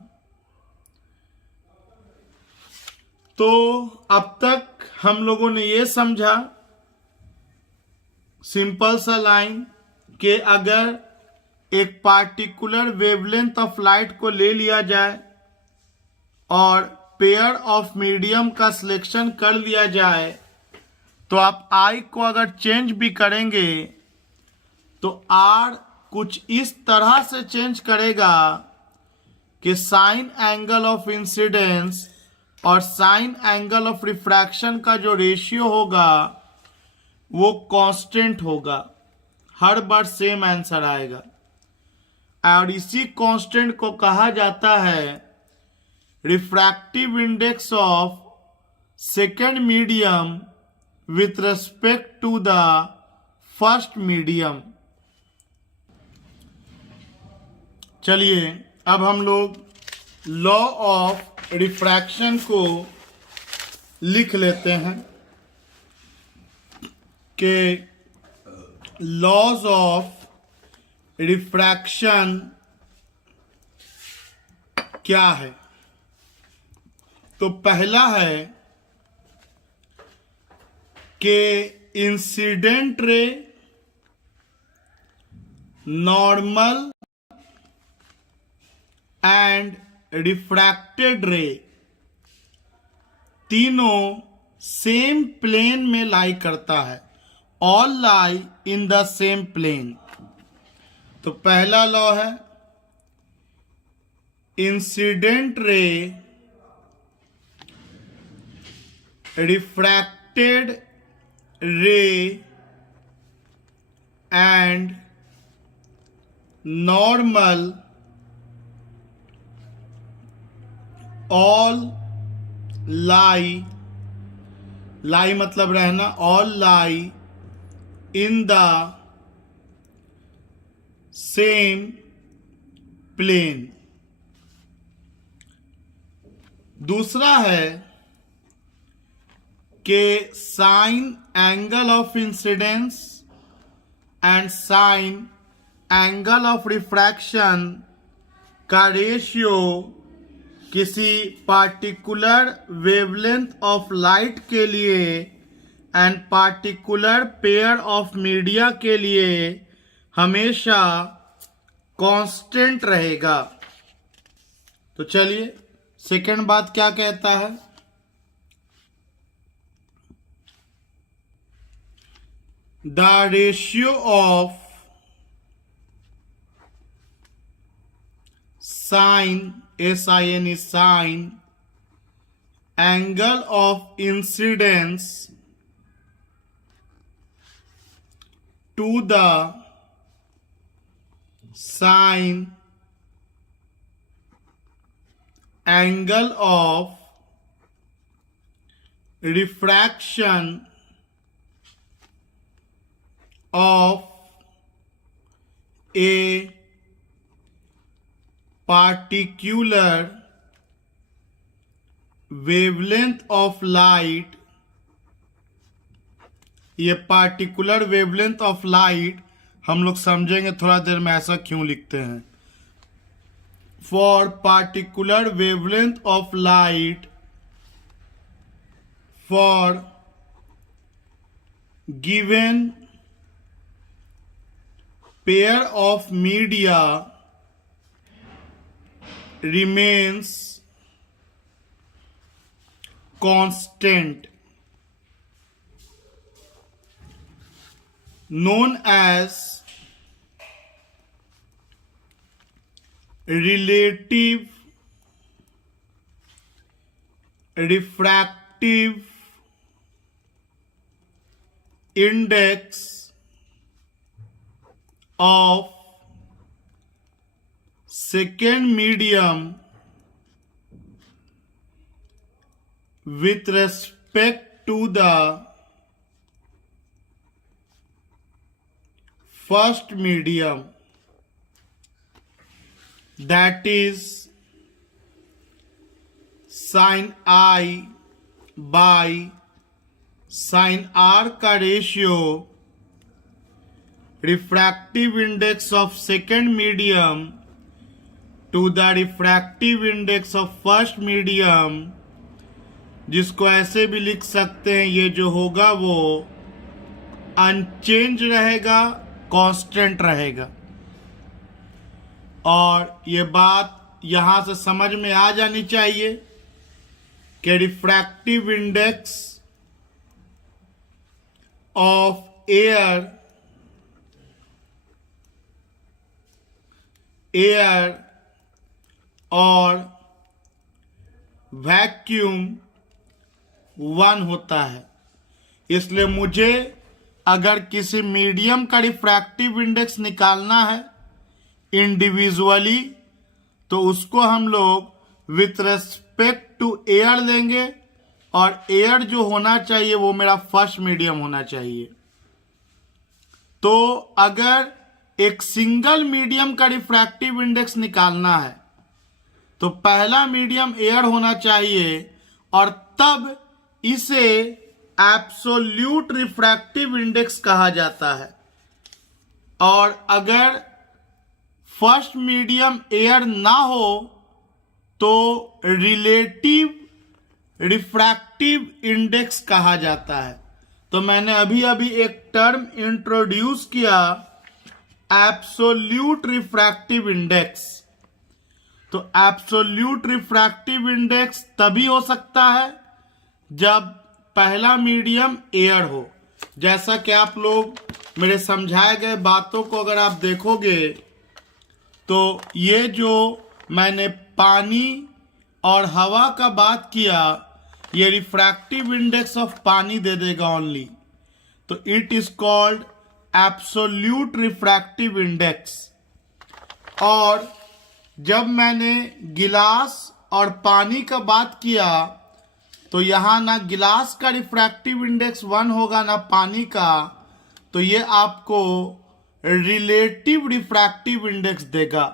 तो अब तक हम लोगों ने ये समझा सिंपल सा लाइन कि अगर एक पार्टिकुलर वेवलेंथ ऑफ लाइट को ले लिया जाए और पेयर ऑफ मीडियम का सिलेक्शन कर लिया जाए तो आप आई को अगर चेंज भी करेंगे तो आर कुछ इस तरह से चेंज करेगा कि साइन एंगल ऑफ इंसिडेंस और साइन एंगल ऑफ रिफ्रैक्शन का जो रेशियो होगा वो कांस्टेंट होगा, हर बार सेम आंसर आएगा। और इसी कांस्टेंट को कहा जाता है refractive index of second medium with respect to the first medium. चलिए अब हम लोग लॉ ऑफ रिफ्रैक्शन को लिख लेते हैं कि लॉज ऑफ रिफ्रैक्शन क्या है। तो पहला है कि incident ray, normal and refracted रे तीनों सेम प्लेन में लाई करता है। All lie in the same plane. तो पहला लॉ है incident ray, refracted ray and normal all lie, lie मतलब रहना, all lie in the same plane. दूसरा है कि sine angle of incidence and sine angle of refraction का ratio किसी पार्टिकुलर वेवलेंथ ऑफ लाइट के लिए and particular pair of media के लिए हमेशा कांस्टेंट रहेगा। तो चलिए सेकेंड बात क्या कहता है, the ratio of sine, SIN is sine, angle of incidence to the sine angle of refraction of a particular wavelength of light। ये पार्टिकुलर वेवलेंथ ऑफ लाइट हम लोग समझेंगे थोड़ा देर में ऐसा क्यों लिखते हैं। For particular wavelength of light for given pair of media remains constant, known as relative refractive index of second medium with respect to the first medium, that is sin I by sin R का ratio refractive index of second medium to the refractive index of first medium, जिसको ऐसे भी लिख सकते हैं, ये जो होगा वो अनचेंज रहेगा, कांस्टेंट रहेगा। और ये बात यहां से समझ में आ जानी चाहिए कि रिफ्रैक्टिव इंडेक्स ऑफ एयर और वैक्यूम 1 होता है। इसलिए मुझे अगर किसी मीडियम का रिफ्रैक्टिव इंडेक्स निकालना है इंडिविजुअली, तो उसको हम लोग विथ रेस्पेक्ट टू एयर लेंगे, और एयर जो होना चाहिए वो मेरा फर्स्ट मीडियम होना चाहिए। तो अगर एक सिंगल मीडियम का रिफ्रैक्टिव इंडेक्स निकालना है तो पहला मीडियम एयर होना चाहिए और तब इसे एब्सोल्यूट रिफ्रैक्टिव इंडेक्स कहा जाता है। और अगर फर्स्ट मीडियम एयर ना हो तो रिलेटिव रिफ्रैक्टिव इंडेक्स कहा जाता है। तो मैंने अभी अभी एक टर्म इंट्रोड्यूस किया, एब्सोल्यूट रिफ्रैक्टिव इंडेक्स। तो एब्सोल्यूट रिफ्रैक्टिव इंडेक्स तभी हो सकता है जब पहला मीडियम एयर हो। जैसा कि आप लोग मेरे समझाए गए बातों को अगर आप देखोगे तो ये जो मैंने पानी और हवा का बात किया, ये रिफ्रैक्टिव इंडेक्स ऑफ पानी दे देगा ओनली। तो it is called absolute refractive index. और जब मैंने गिलास और पानी का बात किया तो यहाँ ना गिलास का रिफ्रैक्टिव इंडेक्स 1 होगा ना पानी का, तो ये आपको रिलेटिव रिफ्रैक्टिव इंडेक्स देगा।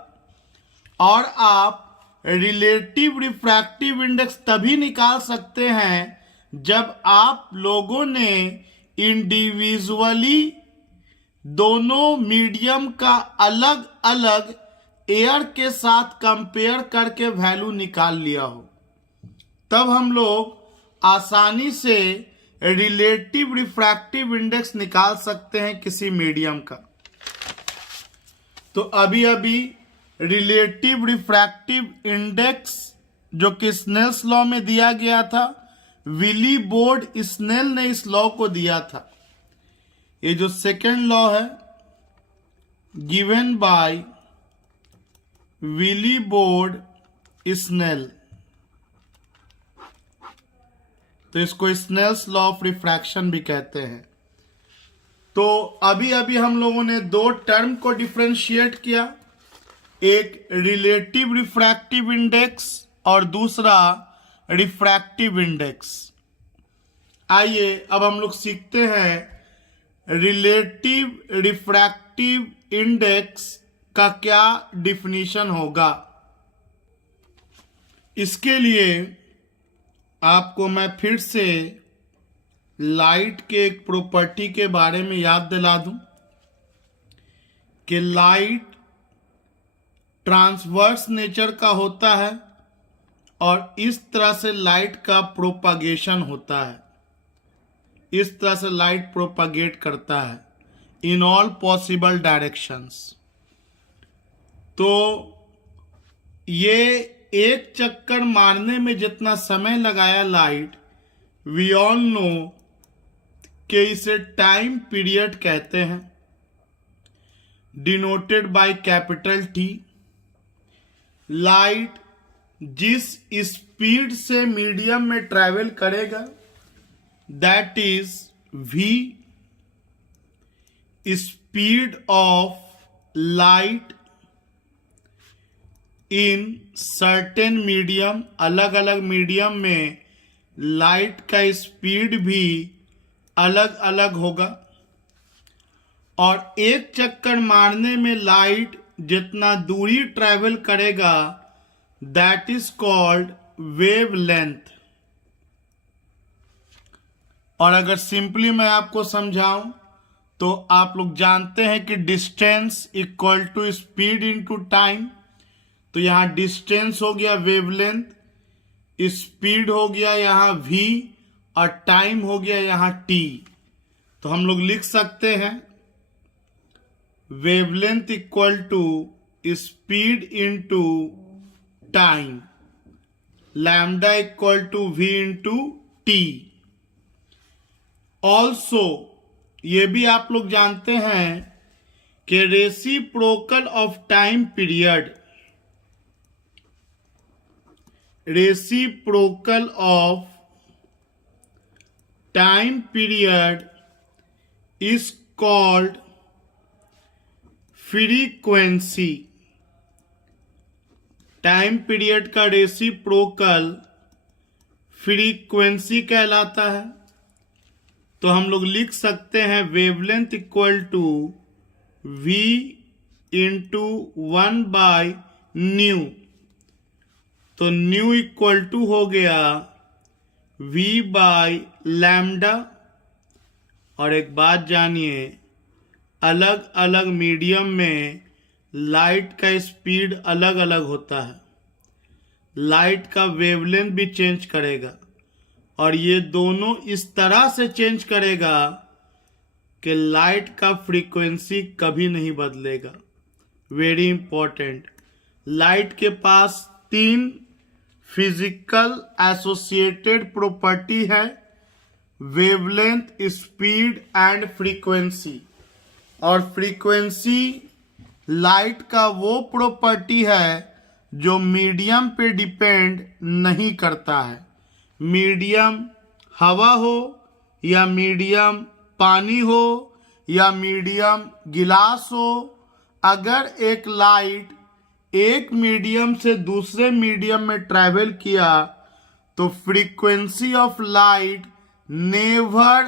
और आप रिलेटिव रिफ्रैक्टिव इंडेक्स तभी निकाल सकते हैं जब आप लोगों ने इंडिविजुअली दोनों मीडियम का अलग अलग एयर के साथ कंपेयर करके वैल्यू निकाल लिया हो। तब हम लोग आसानी से रिलेटिव रिफ्रैक्टिव इंडेक्स निकाल सकते हैं किसी मीडियम का। तो अभी अभी रिलेटिव रिफ्रैक्टिव इंडेक्स जो कि स्नेल्स लॉ में दिया गया था, विली बोर्ड स्नेल ने इस लॉ को दिया था। ये जो सेकेंड लॉ है given by Willebrord Snell, तो इसको स्नेल्स लॉ ऑफ रिफ्रैक्शन भी कहते हैं। तो अभी अभी हम लोगों ने दो टर्म को डिफरेंशिएट किया, एक रिलेटिव रिफ्रैक्टिव इंडेक्स और दूसरा रिफ्रैक्टिव इंडेक्स। आइए अब हम लोग सीखते हैं रिलेटिव रिफ्रैक्टिव इंडेक्स का क्या डिफिनीशन होगा। इसके लिए आपको मैं फिर से लाइट के एक प्रॉपर्टी के बारे में याद दिला दूं कि लाइट ट्रांसवर्स नेचर का होता है और इस तरह से लाइट का प्रोपागेशन होता है। इस तरह से लाइट प्रोपागेट करता है इन ऑल पॉसिबल डायरेक्शंस। तो ये एक चक्कर मारने में जितना समय लगाया लाइट, वी ऑल नो कि इसे टाइम पीरियड कहते हैं, denoted by capital T. Light जिस स्पीड से मीडियम में ट्रैवल करेगा that is v, speed of light in certain medium. अलग अलग मीडियम में लाइट का स्पीड भी अलग अलग होगा। और एक चक्कर मारने में लाइट जितना दूरी ट्रैवल करेगा दैट इज कॉल्ड वेवलेंथ। और अगर सिंपली मैं आपको समझाऊं तो आप लोग जानते हैं कि distance equal to speed into time. तो यहां डिस्टेंस हो गया वेवलेंथ, स्पीड हो गया यहां v और टाइम हो गया यहां t। तो हम लोग लिख सकते हैं wavelength equal to speed into time, lambda equal to v into t। Also ये भी आप लोग जानते हैं कि reciprocal of time period, reciprocal of time period is called frequency. Time period का रेसिप्रोकल फ्रीक्वेंसी कहलाता है। तो हम लोग लिख सकते हैं wavelength equal to v into 1/न्यू। तो न्यू इक्वल टू हो गया v/लैम्डा। और एक बात जानिए, अलग अलग मीडियम में लाइट का स्पीड अलग अलग होता है, लाइट का वेवलेंथ भी चेंज करेगा, और ये दोनों इस तरह से चेंज करेगा कि लाइट का फ्रीक्वेंसी कभी नहीं बदलेगा। वेरी इंपॉर्टेंट, लाइट के पास 3 फिजिकल एसोसिएटेड प्रॉपर्टी है, वेवलेंथ, स्पीड एंड फ्रीक्वेंसी। और फ्रीक्वेंसी लाइट का वो प्रॉपर्टी है जो मीडियम पे डिपेंड नहीं करता है। मीडियम हवा हो या मीडियम पानी हो या मीडियम गिलास हो, अगर एक लाइट एक मीडियम से दूसरे मीडियम में ट्रैवल किया तो frequency of light never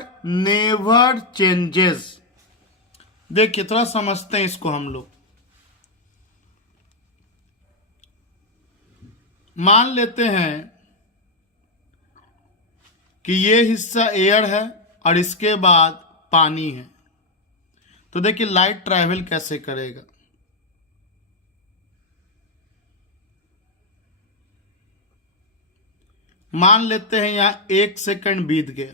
changes. देखिए थोड़ा समझते हैं इसको हम लोग। मान लेते हैं कि ये हिस्सा एयर है और इसके बाद पानी है, तो देखिए लाइट ट्रैवल कैसे करेगा। मान लेते हैं यहां 1 सेकंड बीत गया,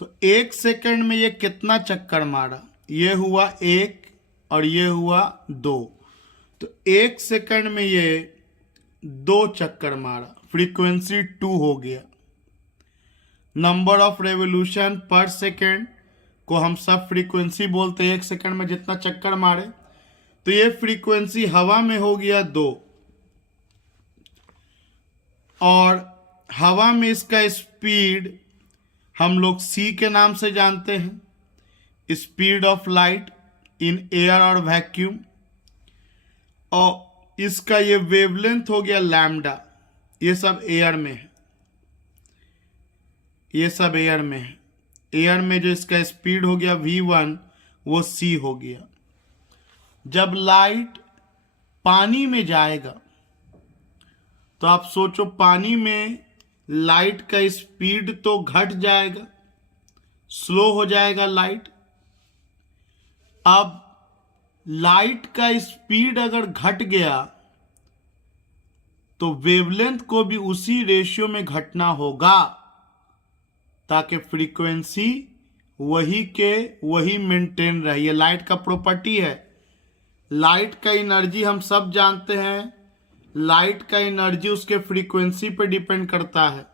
तो 1 सेकंड में ये कितना चक्कर मारा, ये हुआ 1 और ये हुआ 2, तो 1 सेकंड में ये 2 चक्कर मारा, फ्रीक्वेंसी 2 हो गया। नंबर ऑफ रेवोल्यूशन पर सेकेंड को हम सब फ्रीक्वेंसी बोलते हैं, 1 सेकंड में जितना चक्कर मारे, तो ये फ्रीक्वेंसी हवा में हो गया 2, और हवा में इसका स्पीड हम लोग c के नाम से जानते हैं, speed of light in air और वैक्यूम। और इसका ये वेवलेंथ हो गया लैम्डा। ये सब एयर में है, ये सब एयर में है। एयर में जो इसका स्पीड हो गया v1 वो c हो गया। जब लाइट पानी में जाएगा तो आप सोचो, पानी में लाइट का स्पीड तो घट जाएगा, स्लो हो जाएगा लाइट। अब लाइट का स्पीड अगर घट गया तो वेवलेंथ को भी उसी रेशियो में घटना होगा, ताकि फ्रीक्वेंसी वही के वही मेंटेन रहे। ये लाइट का प्रॉपर्टी है। लाइट का एनर्जी हम सब जानते हैं, लाइट का एनर्जी उसके फ्रीक्वेंसी पे डिपेंड करता है,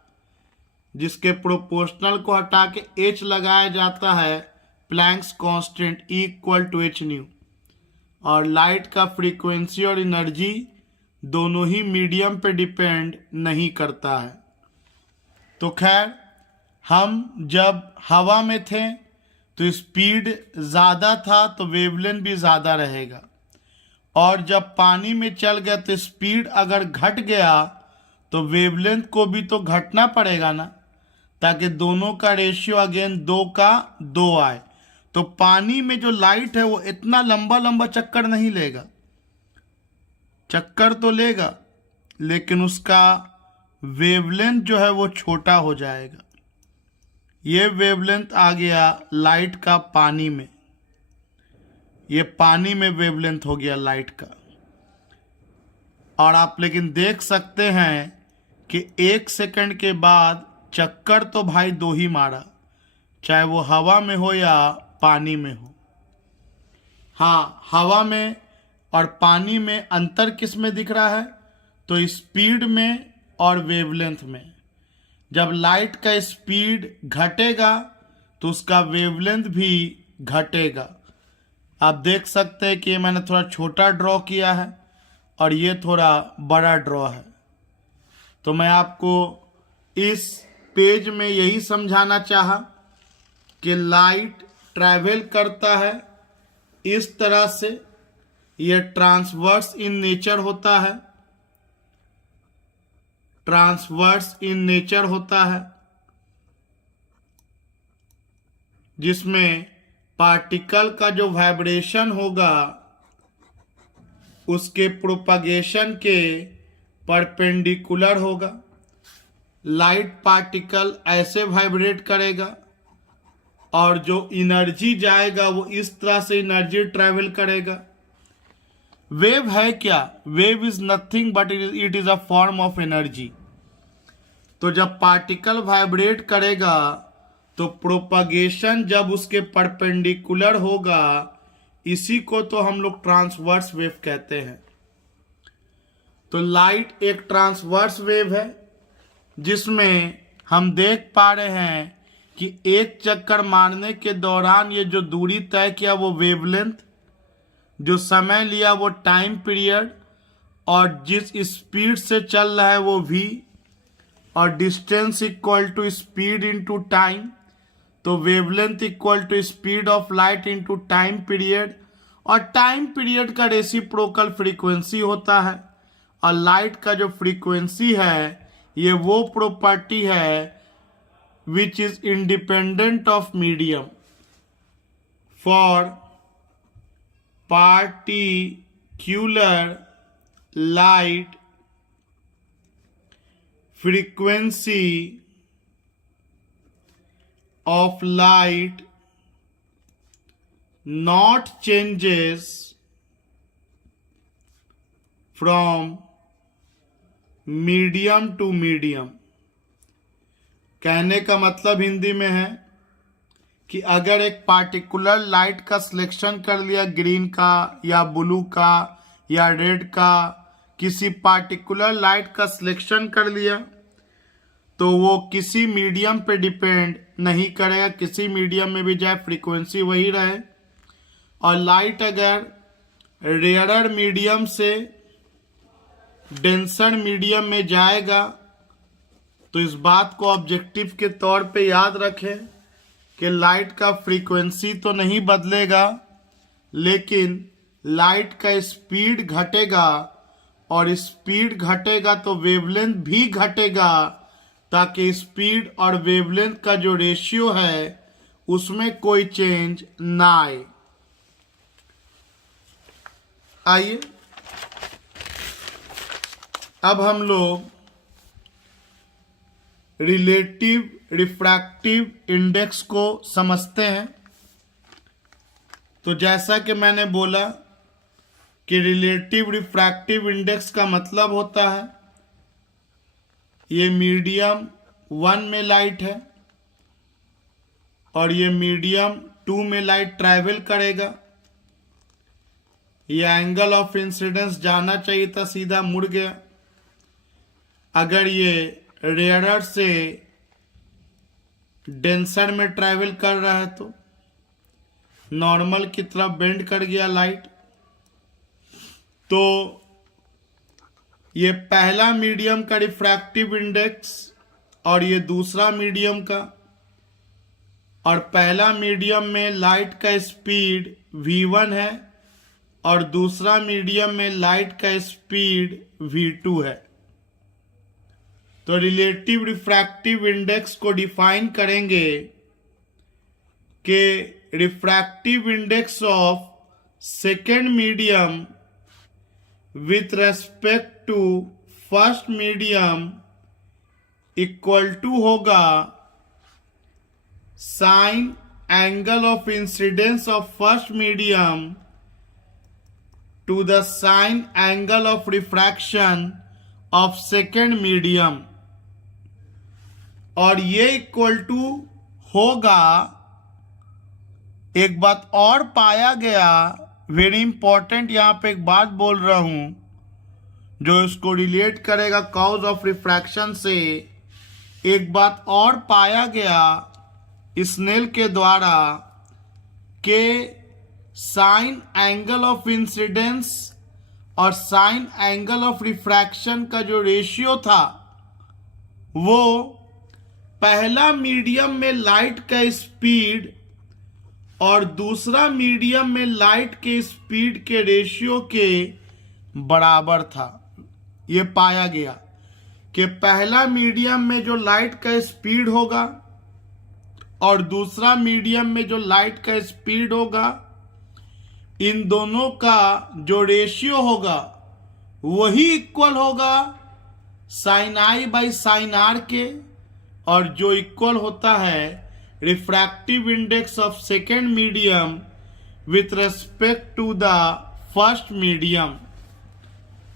जिसके प्रोपोर्शनल को हटा के h लगाया जाता है, Planck's constant E equal to h nu. और लाइट का फ्रीक्वेंसी और एनर्जी दोनों ही मीडियम पे डिपेंड नहीं करता है। तो खैर, हम जब हवा में थे तो स्पीड ज़्यादा था तो वेवलेंथ भी ज़्यादा रहेगा, और जब पानी में चल गया तो स्पीड अगर घट गया तो वेवलेंथ को भी तो घटना पड़ेगा ना, ताकि दोनों का रेशियो अगेन 2 का 2 आए। तो पानी में जो लाइट है वो इतना लंबा लंबा चक्कर नहीं लेगा, चक्कर तो लेगा लेकिन उसका वेवलेंथ जो है वो छोटा हो जाएगा। ये वेवलेंथ आ गया लाइट का पानी में, ये पानी में वेवलेंथ हो गया लाइट का। और आप लेकिन देख सकते हैं कि 1 सेकंड के बाद चक्कर तो भाई 2 ही मारा, चाहे वो हवा में हो या पानी में हो। हाँ, हवा में और पानी में अंतर किस में दिख रहा है, तो स्पीड में और वेवलेंथ में। जब लाइट का स्पीड घटेगा तो उसका वेवलेंथ भी घटेगा। आप देख सकते हैं कि ये मैंने थोड़ा छोटा ड्रॉ किया है और ये थोड़ा बड़ा ड्रॉ है। तो मैं आपको इस पेज में यही समझाना चाहा कि लाइट ट्रैवल करता है इस तरह से, ये ट्रांसवर्स इन नेचर होता है, ट्रांसवर्स इन नेचर होता है, जिसमें पार्टिकल का जो वाइब्रेशन होगा उसके प्रोपगेशन के परपेंडिकुलर होगा। लाइट पार्टिकल ऐसे वाइब्रेट करेगा और जो एनर्जी जाएगा वो इस तरह से एनर्जी ट्रेवल करेगा। वेव है क्या? Wave is nothing but it is a form of energy. तो जब पार्टिकल वाइब्रेट करेगा तो प्रोपगेशन जब उसके परपेंडिकुलर होगा, इसी को तो हम लोग ट्रांसवर्स वेव कहते हैं। तो लाइट एक ट्रांसवर्स वेव है जिसमें हम देख पा रहे हैं कि एक चक्कर मारने के दौरान ये जो दूरी तय किया वो वेवलेंथ, जो समय लिया वो टाइम पीरियड, और जिस स्पीड से चल रहा है वो v, और distance equal to speed into time. तो wavelength equal to speed of light into time period, और टाइम पीरियड का रेसिप्रोकल फ्रीक्वेंसी होता है। और लाइट का जो फ्रीक्वेंसी है ये वो प्रॉपर्टी है which is independent of medium. For particular light frequency of light not changes from medium to medium। कहने का मतलब हिंदी में है कि अगर एक पार्टिकुलर लाइट का सिलेक्शन कर लिया, ग्रीन का या ब्लू का या रेड का, किसी पार्टिकुलर लाइट का सिलेक्शन कर लिया तो वो किसी मीडियम पे डिपेंड नहीं करेगा, किसी मीडियम में भी जाए फ्रीक्वेंसी वही रहे। और लाइट अगर रेयरर मीडियम से डेंसर मीडियम में जाएगा तो इस बात को ऑब्जेक्टिव के तौर पे याद रखें कि लाइट का फ्रीक्वेंसी तो नहीं बदलेगा, लेकिन लाइट का स्पीड घटेगा, और स्पीड घटेगा तो वेवलेंथ भी घटेगा, ताकि स्पीड और वेवलेंथ का जो रेशियो है उसमें कोई चेंज ना आए। आइए अब हम लोग रिलेटिव रिफ्रैक्टिव इंडेक्स को समझते हैं। तो जैसा कि मैंने बोला कि रिलेटिव रिफ्रैक्टिव इंडेक्स का मतलब होता है ये मीडियम 1 में लाइट है और ये मीडियम 2 में लाइट ट्रैवल करेगा। ये एंगल ऑफ इंसिडेंस जाना चाहिए था, सीधा मुड़ गया। अगर ये रेयरर से डेंसर में ट्रैवल कर रहा है तो नॉर्मल की तरफ बेंड कर गया लाइट। तो ये पहला मीडियम का रिफ्रैक्टिव इंडेक्स और ये दूसरा मीडियम का, और पहला मीडियम में लाइट का स्पीड v1 है और दूसरा मीडियम में लाइट का स्पीड v2 है। तो रिलेटिव रिफ्रैक्टिव इंडेक्स को डिफाइन करेंगे कि refractive index of second medium with respect to first medium equal to होगा sine angle of incidence of first medium to the sine angle of refraction of second medium, और ये equal to होगा। एक बात और पाया गया, वेरी इंपॉर्टेंट, यहां पे एक बात बोल रहा हूं जो इसको रिलेट करेगा कॉज ऑफ रिफ्रैक्शन से। एक बात और पाया गया स्नेल के द्वारा कि साइन एंगल ऑफ इंसिडेंस और साइन एंगल ऑफ रिफ्रैक्शन का जो रेशियो था वो पहला मीडियम में लाइट का स्पीड और दूसरा मीडियम में लाइट के स्पीड के रेशियो के बराबर था। ये पाया गया कि पहला मीडियम में जो लाइट का स्पीड होगा और दूसरा मीडियम में जो लाइट का स्पीड होगा, इन दोनों का जो रेशियो होगा वही इक्वल होगा sine I by sine are के, और जो इक्वल होता है refractive index of second medium with respect to the first medium.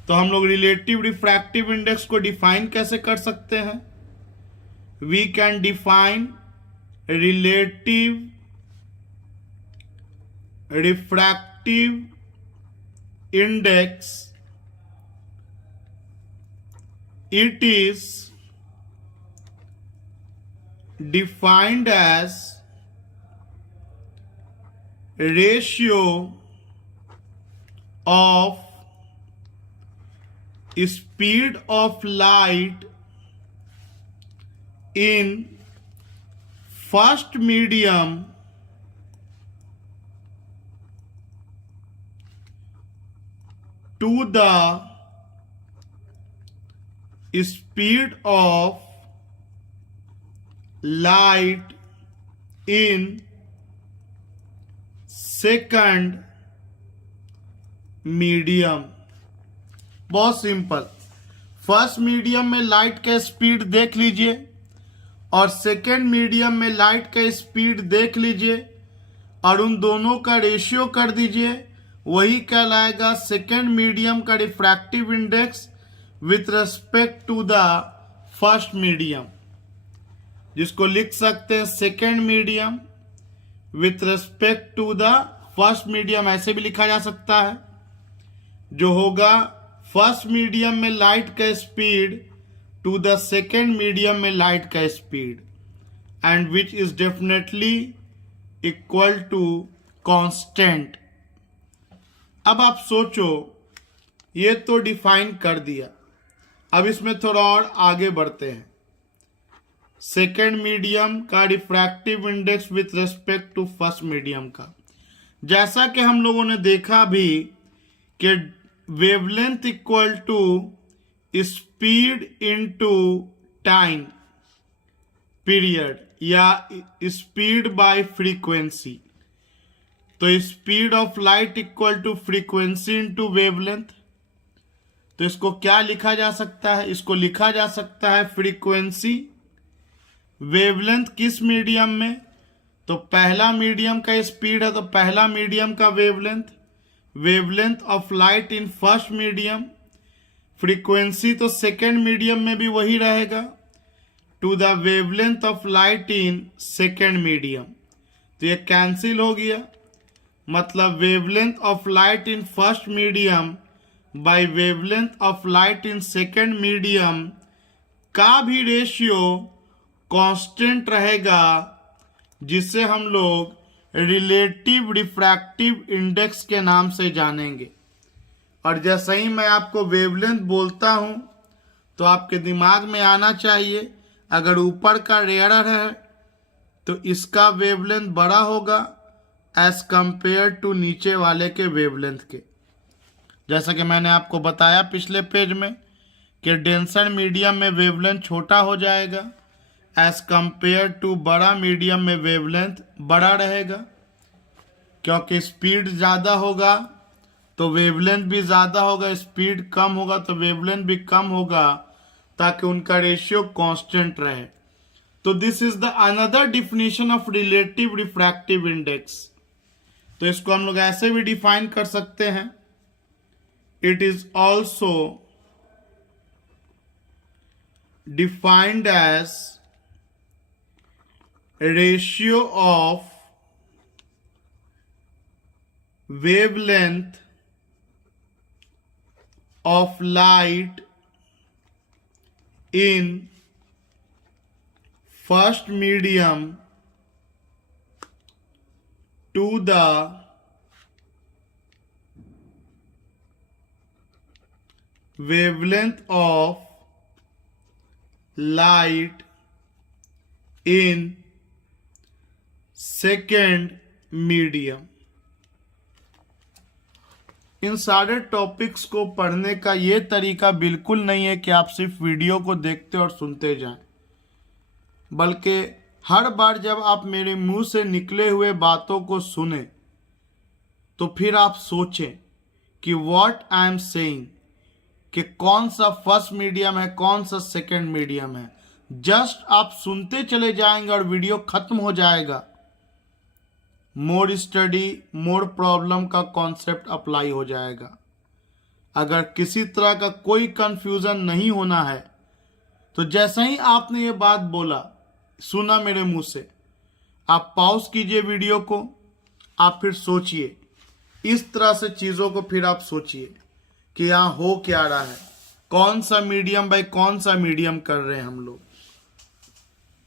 तो हम लोग रिलेटिव रिफ्रैक्टिव इंडेक्स को डिफाइन कैसे कर सकते हैं? We can define relative refractive index, it is defined as ratio of speed of light in first medium to the speed of light in second medium. बहुत simple, first medium में light का speed देख लीजिए और second medium में light का speed देख लीजिए और उन दोनों का रेशियो कर दीजिए, वही कहलाएगा सेकेंड मीडियम का refractive index with respect to the first medium, जिसको लिख सकते हैं second medium with respect to the first medium. ऐसे भी लिखा जा सकता है, जो होगा फर्स्ट मीडियम में लाइट का speed to the second medium में लाइट का speed, and which is definitely equal to constant. अब आप सोचो, ये तो डिफाइन कर दिया, अब इसमें थोड़ा और आगे बढ़ते हैं। सेकेंड मीडियम का refractive index with respect to first medium का, जैसा कि हम लोगों ने देखा भी कि wavelength equal to speed into time period या स्पीड बाय फ्रीक्वेंसी। तो speed of light equal to frequency into wavelength. तो इसको क्या लिखा जा सकता है? इसको लिखा जा सकता है फ्रीक्वेंसी। वेवलेंथ किस मीडियम में? तो पहला मीडियम का स्पीड है, तो पहला मीडियम का wavelength, wavelength of light in first medium. Frequency तो सेकेंड मीडियम में भी वही रहेगा, to the wavelength of light in second medium. तो ये कैंसिल हो गया, मतलब wavelength of light in first medium by wavelength of light in second medium का भी रेशियो कांस्टेंट रहेगा, जिसे हम लोग रिलेटिव रिफ्रैक्टिव इंडेक्स के नाम से जानेंगे। और जैसे ही मैं आपको वेवलेंथ बोलता हूं तो आपके दिमाग में आना चाहिए, अगर ऊपर का रेयरर है तो इसका वेवलेंथ बड़ा होगा एज कंपेयर टू नीचे वाले के वेवलेंथ के। जैसा कि मैंने आपको बताया पिछले पेज में कि डेंसर मीडियम में वेवलेंथ छोटा हो जाएगा एज कंपेयर टू बड़ा मीडियम में वेवलेंथ बड़ा रहेगा, क्योंकि स्पीड ज़्यादा होगा तो वेवलेंथ भी ज़्यादा होगा, स्पीड कम होगा तो वेवलेंथ भी कम होगा, ताकि उनका रेशियो कांस्टेंट रहे। तो this is the another definition of relative refractive index. तो इसको हम लोग ऐसे भी डिफाइन कर सकते हैं, it is also defined as ratio of wavelength of light in first medium to the wavelength of light in second medium। इन सारे टॉपिक्स को पढ़ने का ये तरीका बिल्कुल नहीं है कि आप सिर्फ वीडियो को देखते और सुनते जाएं, बल्कि हर बार जब आप मेरे मुंह से निकले हुए बातों को सुने तो फिर आप सोचें कि व्हाट आई एम सेइंग, कि कौन सा फर्स्ट मीडियम है, कौन सा सेकंड मीडियम है। जस्ट आप सुनते चले जाएंगे और वीडियो खत्म हो जाएगा। मोर स्टडी मोर प्रॉब्लम का कॉन्सेप्ट अप्लाई हो जाएगा। अगर किसी तरह का कोई कंफ्यूजन नहीं होना है तो जैसे ही आपने ये बात बोला, सुना मेरे मुंह से, आप पॉज कीजिए वीडियो को, आप फिर सोचिए इस तरह से चीज़ों को, फिर आप सोचिए कि यहाँ हो क्या रहा है, कौन सा मीडियम बाय कौन सा मीडियम कर रहे हैं हम लोग।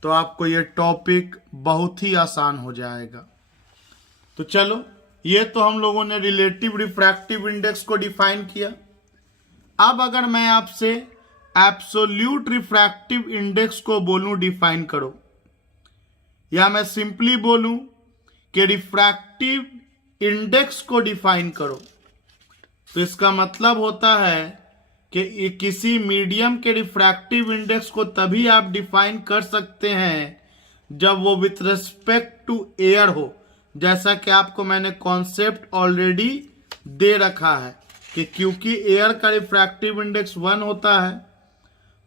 तो आपको ये टॉपिक बहुत ही आसान हो जाएगा। तो चलो, ये तो हम लोगों ने रिलेटिव रिफ्रैक्टिव इंडेक्स को डिफाइन किया। अब अगर मैं आपसे एब्सोल्यूट रिफ्रैक्टिव इंडेक्स को बोलूं डिफाइन करो, या मैं सिंपली बोलूं कि रिफ्रैक्टिव इंडेक्स को डिफाइन करो, तो इसका मतलब होता है कि किसी मीडियम के रिफ्रैक्टिव इंडेक्स को तभी आप डिफाइन कर सकते हैं जब वो विथ रिस्पेक्ट टू एयर हो। जैसा कि आपको मैंने कॉन्सेप्ट ऑलरेडी दे रखा है कि क्योंकि एयर का रिफ्रैक्टिव इंडेक्स 1 होता है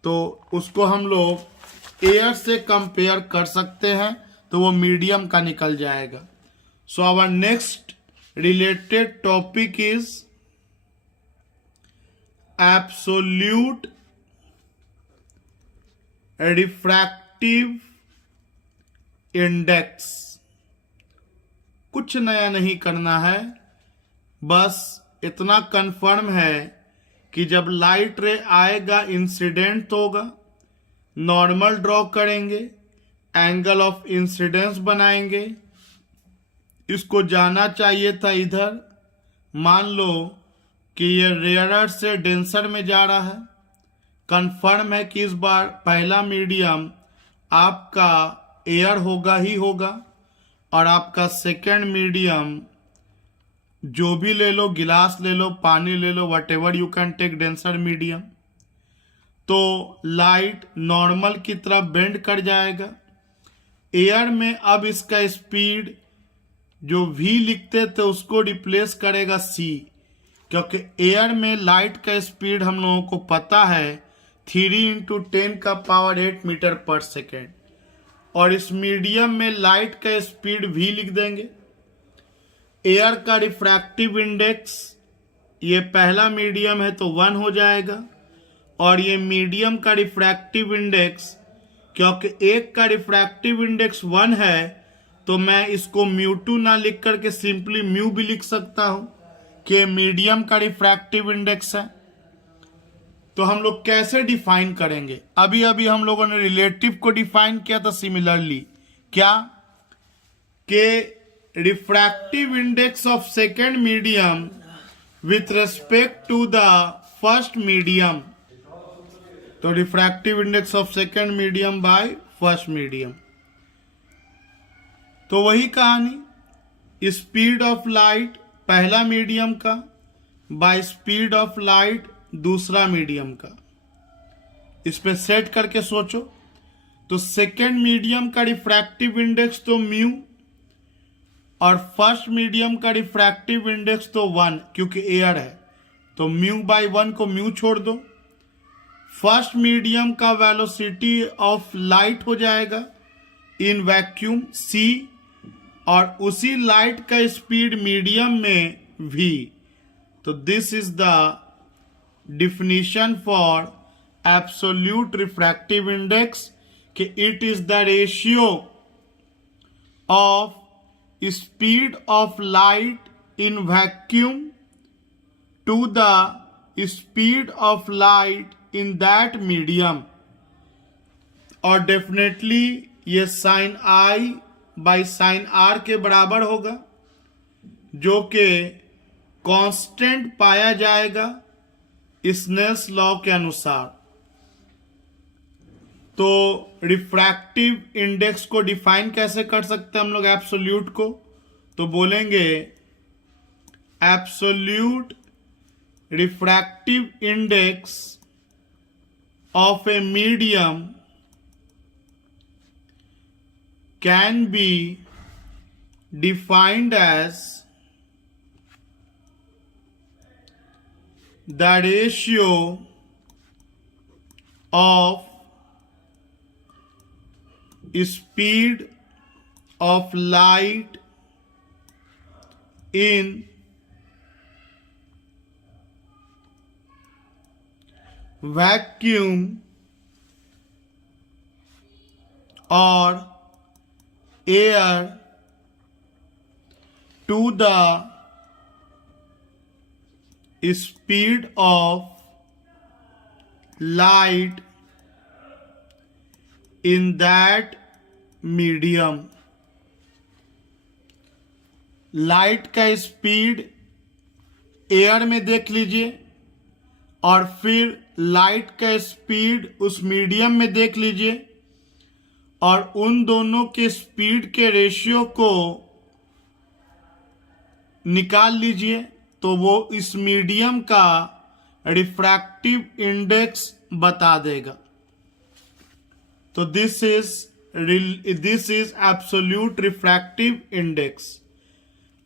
तो उसको हम लोग एयर से कंपेयर कर सकते हैं, तो वो मीडियम का निकल जाएगा। So our next related topic is absolute refractive index. कुछ नया नहीं करना है, बस इतना कंफर्म है कि जब लाइट रे आएगा इंसिडेंट होगा, नॉर्मल ड्रॉ करेंगे, एंगल ऑफ इंसिडेंस बनाएंगे। इसको जाना चाहिए था इधर, मान लो कि ये रेयरर से डेंसर में जा रहा है। कंफर्म है कि इस बार पहला मीडियम आपका एयर होगा ही होगा, और आपका सेकेंड मीडियम जो भी ले लो, गिलास ले लो, पानी ले लो, whatever you can take denser medium. तो लाइट नॉर्मल की तरफ बेंड कर जाएगा। एयर में अब इसका स्पीड जो v लिखते थे उसको रिप्लेस करेगा c, क्योंकि एयर में लाइट का स्पीड हम लोगों को पता है 3 × 10⁸ मीटर पर सेकेंड, और इस मीडियम में लाइट का स्पीड v लिख देंगे। एयर का रिफ्रैक्टिव इंडेक्स, ये पहला मीडियम है तो 1 हो जाएगा, और ये मीडियम का रिफ्रैक्टिव इंडेक्स, क्योंकि एक का रिफ्रैक्टिव इंडेक्स 1 है तो मैं इसको μ2 ना लिख करके सिंपली म्यू भी लिख सकता हूं कि मीडियम का रिफ्रैक्टिव इंडेक्स है। तो हम लोग कैसे डिफाइन करेंगे? अभी अभी हम लोगों ने रिलेटिव को डिफाइन किया था सिमिलरली, क्या कि refractive index of second medium with respect to the first medium. तो refractive index of second medium by first medium. तो वही कहानी, स्पीड ऑफ लाइट पहला मीडियम का बाय स्पीड ऑफ लाइट दूसरा मीडियम का। इस पे सेट करके सोचो, तो सेकेंड मीडियम का रिफ्रैक्टिव इंडेक्स तो म्यू, और फर्स्ट मीडियम का रिफ्रैक्टिव इंडेक्स तो 1, क्योंकि एयर है तो म्यू बाय 1 को म्यू छोड़ दो। फर्स्ट मीडियम का वेलोसिटी ऑफ लाइट हो जाएगा इन वैक्यूम c, और उसी लाइट का स्पीड मीडियम में v। तो this is the definition for absolute refractive index कि it is the ratio of speed of light in vacuum to the speed of light in that medium, और definitely ये sine I by sine R के बराबर होगा, जो कि constant पाया जाएगा स्नेल्स लॉ के अनुसार। तो रिफ्रैक्टिव इंडेक्स को डिफाइन कैसे कर सकते हैं हम लोग एब्सोल्यूट को? तो बोलेंगे absolute refractive index of a medium can be defined as the ratio of speed of light in vacuum or air to the speed of light in that medium. Light का स्पीड एयर में देख लीजिए और फिर light का speed उस medium में देख लीजिए और उन दोनों के स्पीड के रेशियो को निकाल लीजिए तो वो इस मीडियम का रिफ्रैक्टिव इंडेक्स बता देगा। तो this is absolute refractive index.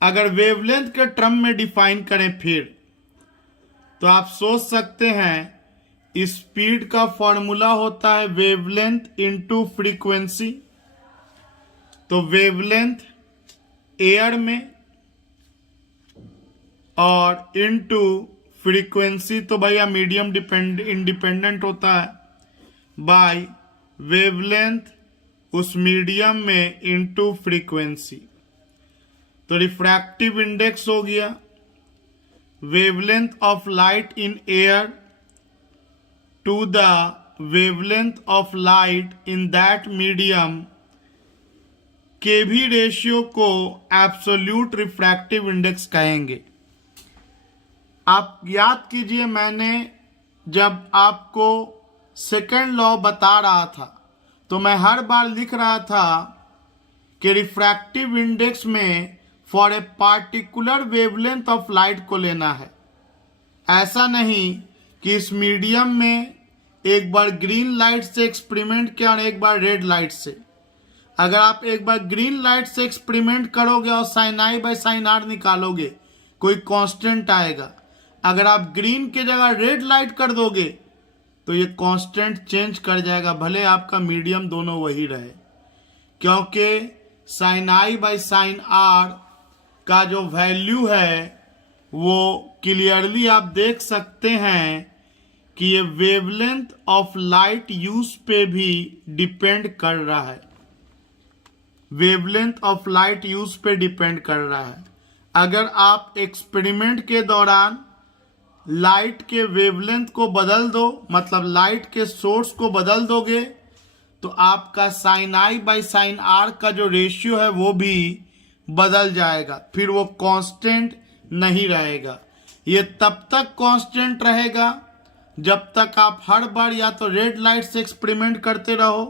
अगर वेवलेंथ के टर्म में डिफाइन करें फिर तो आप सोच सकते हैं स्पीड का फॉर्मूला होता है वेवलेंथ इनटू फ्रीक्वेंसी। तो वेवलेंथ एयर में और इनटू फ्रीक्वेंसी तो भैया मीडियम इंडिपेंडेंट होता है बाय वेवलेंथ उस मीडियम में इनटू फ्रीक्वेंसी। तो रिफ्रैक्टिव इंडेक्स हो गया wavelength of light in air to the wavelength of light in that medium के भी रेशियो को एब्सोल्यूट रिफ्रैक्टिव इंडेक्स कहेंगे। आप याद कीजिए मैंने जब आपको सेकेंड लॉ बता रहा था तो मैं हर बार लिख रहा था कि रिफ्रैक्टिव इंडेक्स में for a particular wavelength of light को लेना है। ऐसा नहीं कि इस मीडियम में एक बार ग्रीन लाइट से एक्सपेरिमेंट किया और एक बार रेड लाइट से। अगर आप एक बार ग्रीन लाइट से एक्सपेरिमेंट करोगे और sine I by sine R निकालोगे कोई कांस्टेंट आएगा। अगर आप ग्रीन की जगह रेड लाइट कर दोगे तो ये कांस्टेंट चेंज कर जाएगा भले आपका मीडियम दोनों वही रहे, क्योंकि sine I by sine R का जो वैल्यू है वो क्लियरली आप देख सकते हैं कि ये वेवलेंथ ऑफ लाइट यूज पे भी डिपेंड कर रहा है। वेवलेंथ ऑफ लाइट यूज पे डिपेंड कर रहा है। अगर आप एक्सपेरिमेंट के दौरान लाइट के वेवलेंथ को बदल दो मतलब लाइट के सोर्स को बदल दोगे तो आपका sine I by sine R का जो रेशियो है वो भी बदल जाएगा, फिर वो कांस्टेंट नहीं रहेगा। ये तब तक कांस्टेंट रहेगा जब तक आप हर बार या तो रेड लाइट से एक्सपेरिमेंट करते रहो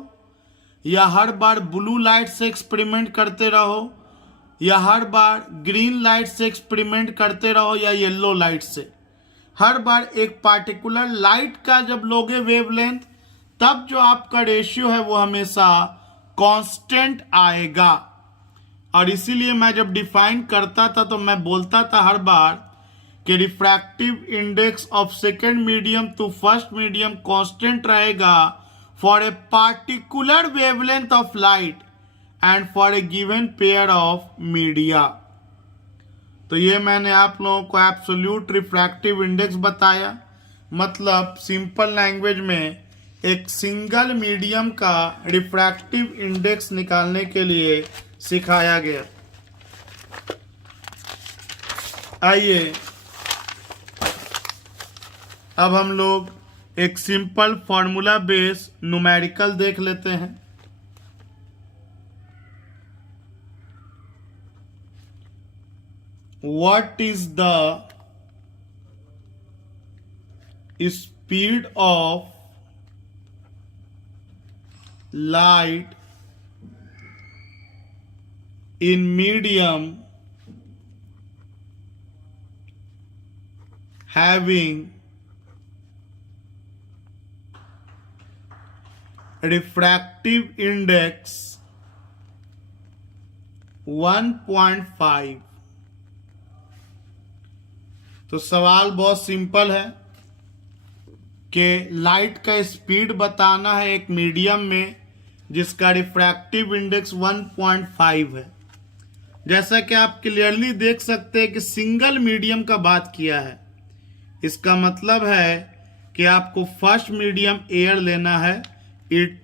या हर बार ब्लू लाइट से एक्सपेरिमेंट करते रहो या हर बार ग्रीन लाइट से एक्सपेरिमेंट करते रहो या येलो लाइट से। हर बार एक पार्टिकुलर लाइट का जब लोगे वेवलेंथ तब जो आपका रेशियो है वो हमेशा कांस्टेंट आएगा। और इसीलिए मैं जब डिफाइन करता था तो मैं बोलता था हर बार कि refractive index of second medium to first medium constant रहेगा for a particular wavelength of light and for a given pair of media. तो ये मैंने आप लोगों को एब्सोल्यूट रिफ्रैक्टिव इंडेक्स बताया। मतलब सिंपल लैंग्वेज में एक सिंगल मीडियम का रिफ्रैक्टिव इंडेक्स निकालने के लिए सिखाया गया। आइए अब हम लोग एक सिंपल फॉर्मूला बेस न्यूमेरिकल देख लेते हैं। What is the speed of light in medium having refractive index 1.5। तो सवाल बहुत सिंपल है कि लाइट का स्पीड बताना है एक मीडियम में जिसका रिफ्रैक्टिव इंडेक्स 1.5 है। जैसा कि आप क्लियरली देख सकते हैं कि सिंगल मीडियम का बात किया है। इसका मतलब है कि आपको फर्स्ट मीडियम एयर लेना है। It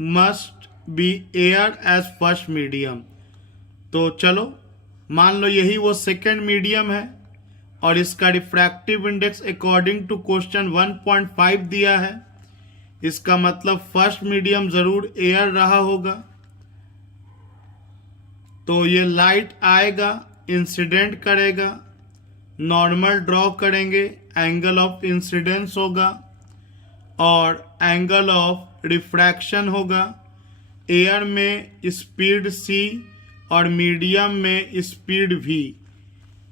must be air as first medium. तो चलो मान लो यही वो सेकेंड मीडियम है और इसका refractive index according to question 1.5 दिया है। इसका मतलब फर्स्ट मीडियम जरूर एयर रहा होगा। तो ये लाइट आएगा, इंसिडेंट करेगा, नॉर्मल ड्रॉ करेंगे, एंगल ऑफ इंसिडेंस होगा और एंगल ऑफ रिफ्रैक्शन होगा। एयर में स्पीड c और मीडियम में स्पीड v।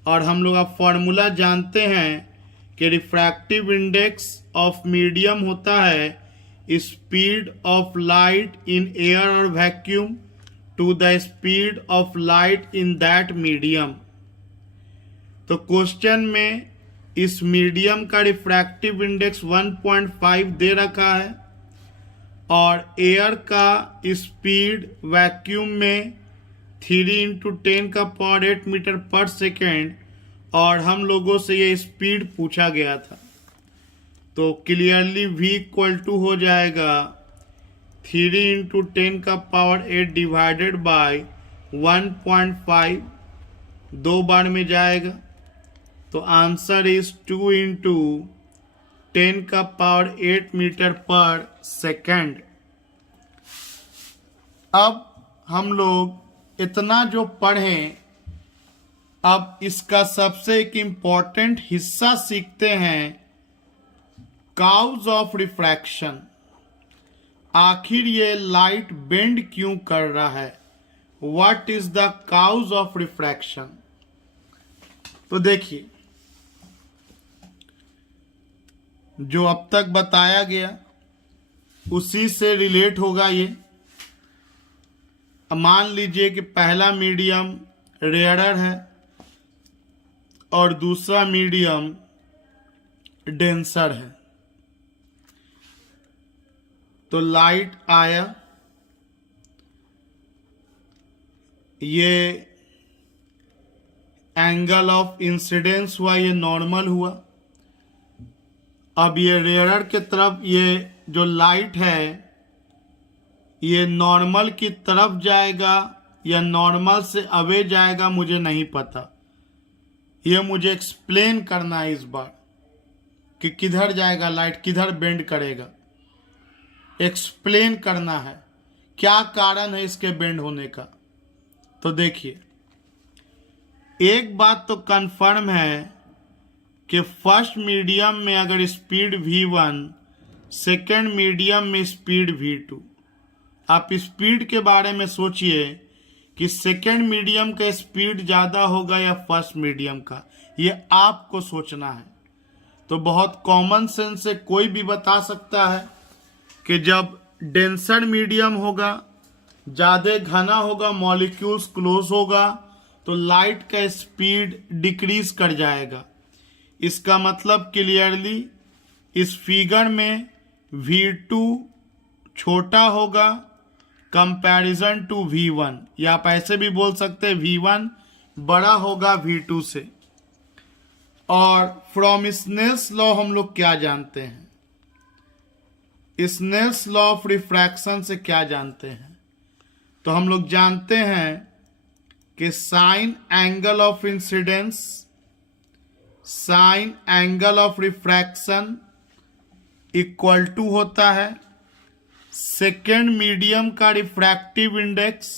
और हम लोग अब फॉर्मूला जानते हैं कि रिफ्रैक्टिव इंडेक्स ऑफ मीडियम होता है speed of light in air और vacuum to the speed of light in that medium. तो क्वेश्चन में इस मीडियम का रिफ्रैक्टिव इंडेक्स 1.5 दे रखा है और एयर का स्पीड वैक्यूम में 3 × 10⁸ मीटर पर सेकेंड और हम लोगों से ये स्पीड पूछा गया था। तो क्लियरली v इक्वल टू हो जाएगा 3 × 10⁸ डिवाइडेड बाय 1.5, 2 बार में जाएगा। तो आंसर इज 2 × 10⁸ मीटर पर सेकेंड। अब हम लोग इतना जो पढ़ें, अब इसका सबसे एक इम्पॉर्टेंट हिस्सा सीखते हैं, काउज ऑफ रिफ्रैक्शन। आखिर ये लाइट बेंड क्यों कर रहा है? What is the cause of refraction? तो देखिए, जो अब तक बताया गया उसी से रिलेट होगा ये। मान लीजिए कि पहला मीडियम रेयरर है और दूसरा मीडियम डेंसर है। तो लाइट आया, ये एंगल ऑफ इंसिडेंस हुआ, ये नॉर्मल हुआ। अब ये रेयरर की तरफ ये जो लाइट है ये नॉर्मल की तरफ जाएगा या नॉर्मल से अवे जाएगा, मुझे नहीं पता। ये मुझे एक्सप्लेन करना है इस बार कि किधर जाएगा लाइट, किधर बेंड करेगा। एक्सप्लेन करना है क्या कारण है इसके बेंड होने का। तो देखिए, एक बात तो कंफर्म है कि फर्स्ट मीडियम में अगर स्पीड v1, सेकेंड मीडियम में स्पीड v2। आप स्पीड के बारे में सोचिए कि सेकेंड मीडियम का स्पीड ज़्यादा होगा या फर्स्ट मीडियम का, ये आपको सोचना है। तो बहुत कॉमन सेंस से कोई भी बता सकता है कि जब डेंसर मीडियम होगा, ज़्यादा घना होगा, मॉलिक्यूल्स क्लोज होगा, तो लाइट का स्पीड डिक्रीज कर जाएगा। इसका मतलब क्लियरली इस फिगर में v2 छोटा होगा कंपैरिजन टू v1, या आप ऐसे भी बोल सकते हैं v1 बड़ा होगा v2 से। और फ्रॉम स्नेल्स लॉ हम लोग क्या जानते हैं? स्नेल्स लॉ ऑफ रिफ्रैक्शन से क्या जानते हैं? तो हम लोग जानते हैं कि sine angle of incidence, sine angle of refraction equal to होता है सेकेंड मीडियम का refractive index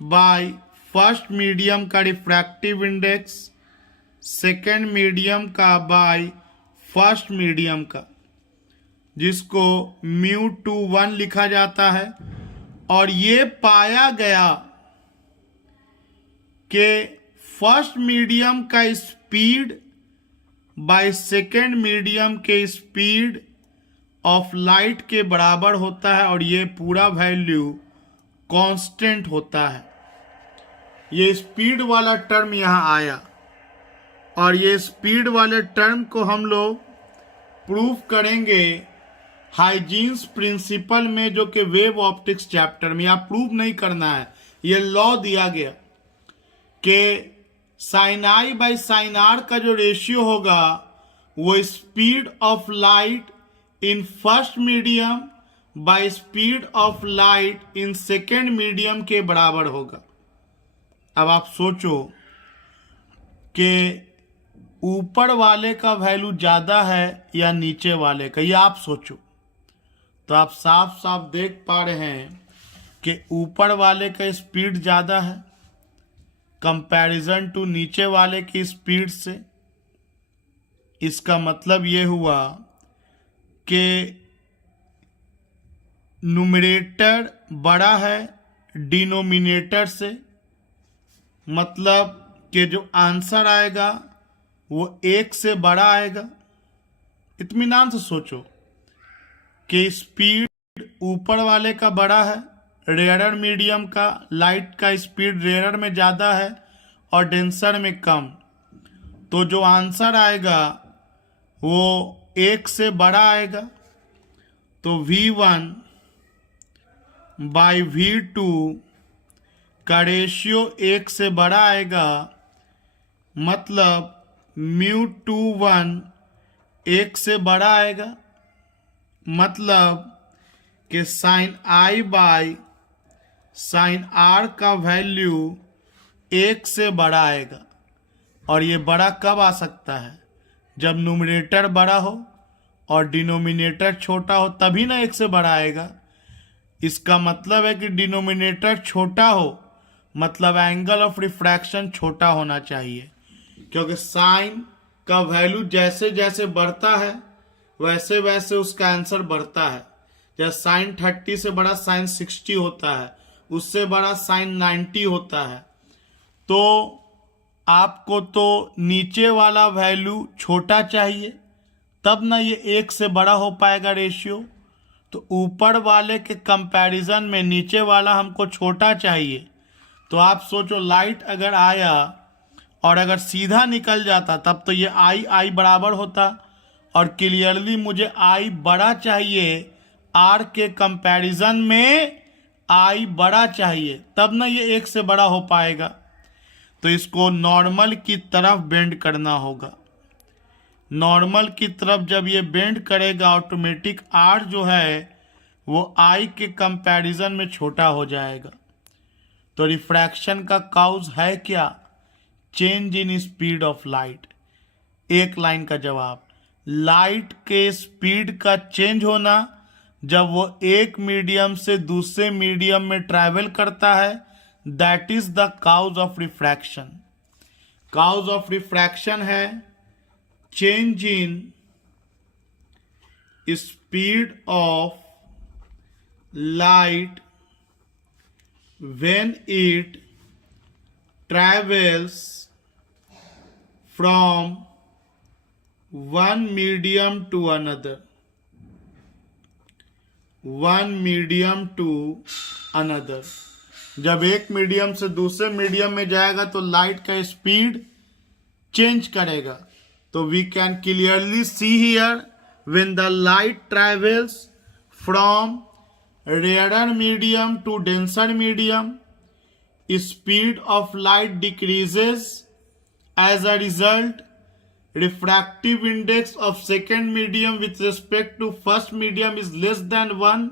by first medium का रिफ्रैक्टिव इंडेक्स, सेकेंड मीडियम का बाय फर्स्ट मीडियम का, जिसको μ21 लिखा जाता है। और ये पाया गया कि फर्स्ट मीडियम का स्पीड बाय सेकेंड मीडियम के स्पीड ऑफ लाइट के बराबर होता है और ये पूरा वैल्यू कांस्टेंट होता है। ये स्पीड वाला टर्म यहाँ आया और ये स्पीड वाले टर्म को हम लोग प्रूव करेंगे हाइजीन्स प्रिंसिपल में, जो कि वेव ऑप्टिक्स चैप्टर में। यहाँ प्रूव नहीं करना है, ये लॉ दिया गया कि sine I by sine R का जो रेशियो होगा वो speed of light in first medium by speed of light in second medium के बराबर होगा। अब आप सोचो कि ऊपर वाले का वैल्यू ज्यादा है या नीचे वाले का, ये आप सोचो। तो आप साफ साफ देख पा रहे हैं कि ऊपर वाले का स्पीड ज्यादा है कंपैरिजन टू नीचे वाले की स्पीड से। इसका मतलब ये हुआ कि न्यूमरेटर बड़ा है डिनोमिनेटर से, मतलब कि जो आंसर आएगा वो एक से बड़ा आएगा। इत्मीनान से सोचो कि स्पीड ऊपर वाले का बड़ा है, रेयरर मीडियम का लाइट का स्पीड रेयरर में ज़्यादा है और डेंसर में कम, तो जो आंसर आएगा वो एक से बड़ा आएगा। तो V1 बाई V2 का रेशियो एक से बड़ा आएगा, मतलब μ21 एक से बड़ा आएगा, मतलब कि sine I by sine R का वैल्यू एक से बड़ा आएगा। और ये बड़ा कब आ सकता है? जब न्यूमरेटर बड़ा हो और डिनोमिनेटर छोटा हो, तभी ना एक से बड़ा आएगा। इसका मतलब है कि डिनोमिनेटर छोटा हो मतलब एंगल ऑफ रिफ्रैक्शन छोटा होना चाहिए, क्योंकि साइन का वैल्यू जैसे जैसे बढ़ता है वैसे वैसे उसका आंसर बढ़ता है। जैसे साइन 30 से बड़ा साइन 60 होता है, उससे बड़ा साइन 90 होता है। तो आपको तो नीचे वाला वैल्यू छोटा चाहिए, तब ना ये एक से बड़ा हो पाएगा रेशियो। तो ऊपर वाले के कंपैरिजन में नीचे वाला हमको छोटा चाहिए। तो आप सोचो, लाइट अगर आया और अगर सीधा निकल जाता तब तो ये आई बराबर होता, और क्लियरली मुझे आई बड़ा चाहिए, आर के कंपैरिजन में आई बड़ा चाहिए, तब ना ये एक से बड़ा हो पाएगा। तो इसको नॉर्मल की तरफ बेंड करना होगा। नॉर्मल की तरफ जब ये बेंड करेगा, ऑटोमेटिक आर जो है वो आई के कंपैरिजन में छोटा हो जाएगा। तो रिफ्रैक्शन का काउज है क्या? Change in speed of light. एक लाइन का जवाब, लाइट के स्पीड का चेंज होना जब वो एक मीडियम से दूसरे मीडियम में ट्रैवल करता है, that is the cause of refraction. Cause of refraction है change in speed of light when it travels from one medium to another, one medium to another। जब एक मीडियम से दूसरे मीडियम में जाएगा तो लाइट का स्पीड चेंज करेगा। तो we can clearly see here when the light travels from rarer medium to denser medium, speed of light decreases. As a result, refractive index of second medium with respect to first medium is less than 1,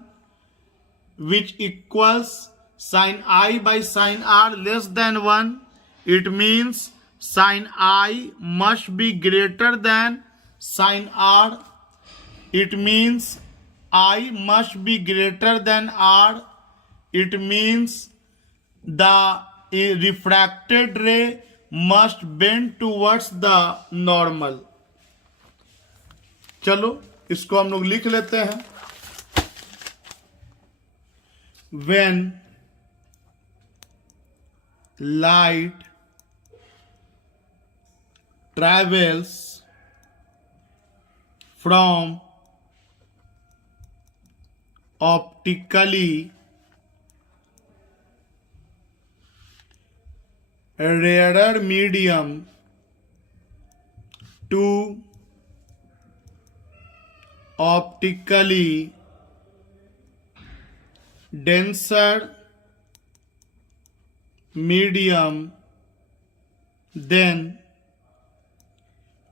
which equals sin I by sin R less than 1. It means sin I must be greater than sin R. It means I must be greater than R. It means the refracted ray must bend towards the normal। चलो इसको हम लोग लिख लेते हैं। When light travels from optically rarer medium to optically denser medium then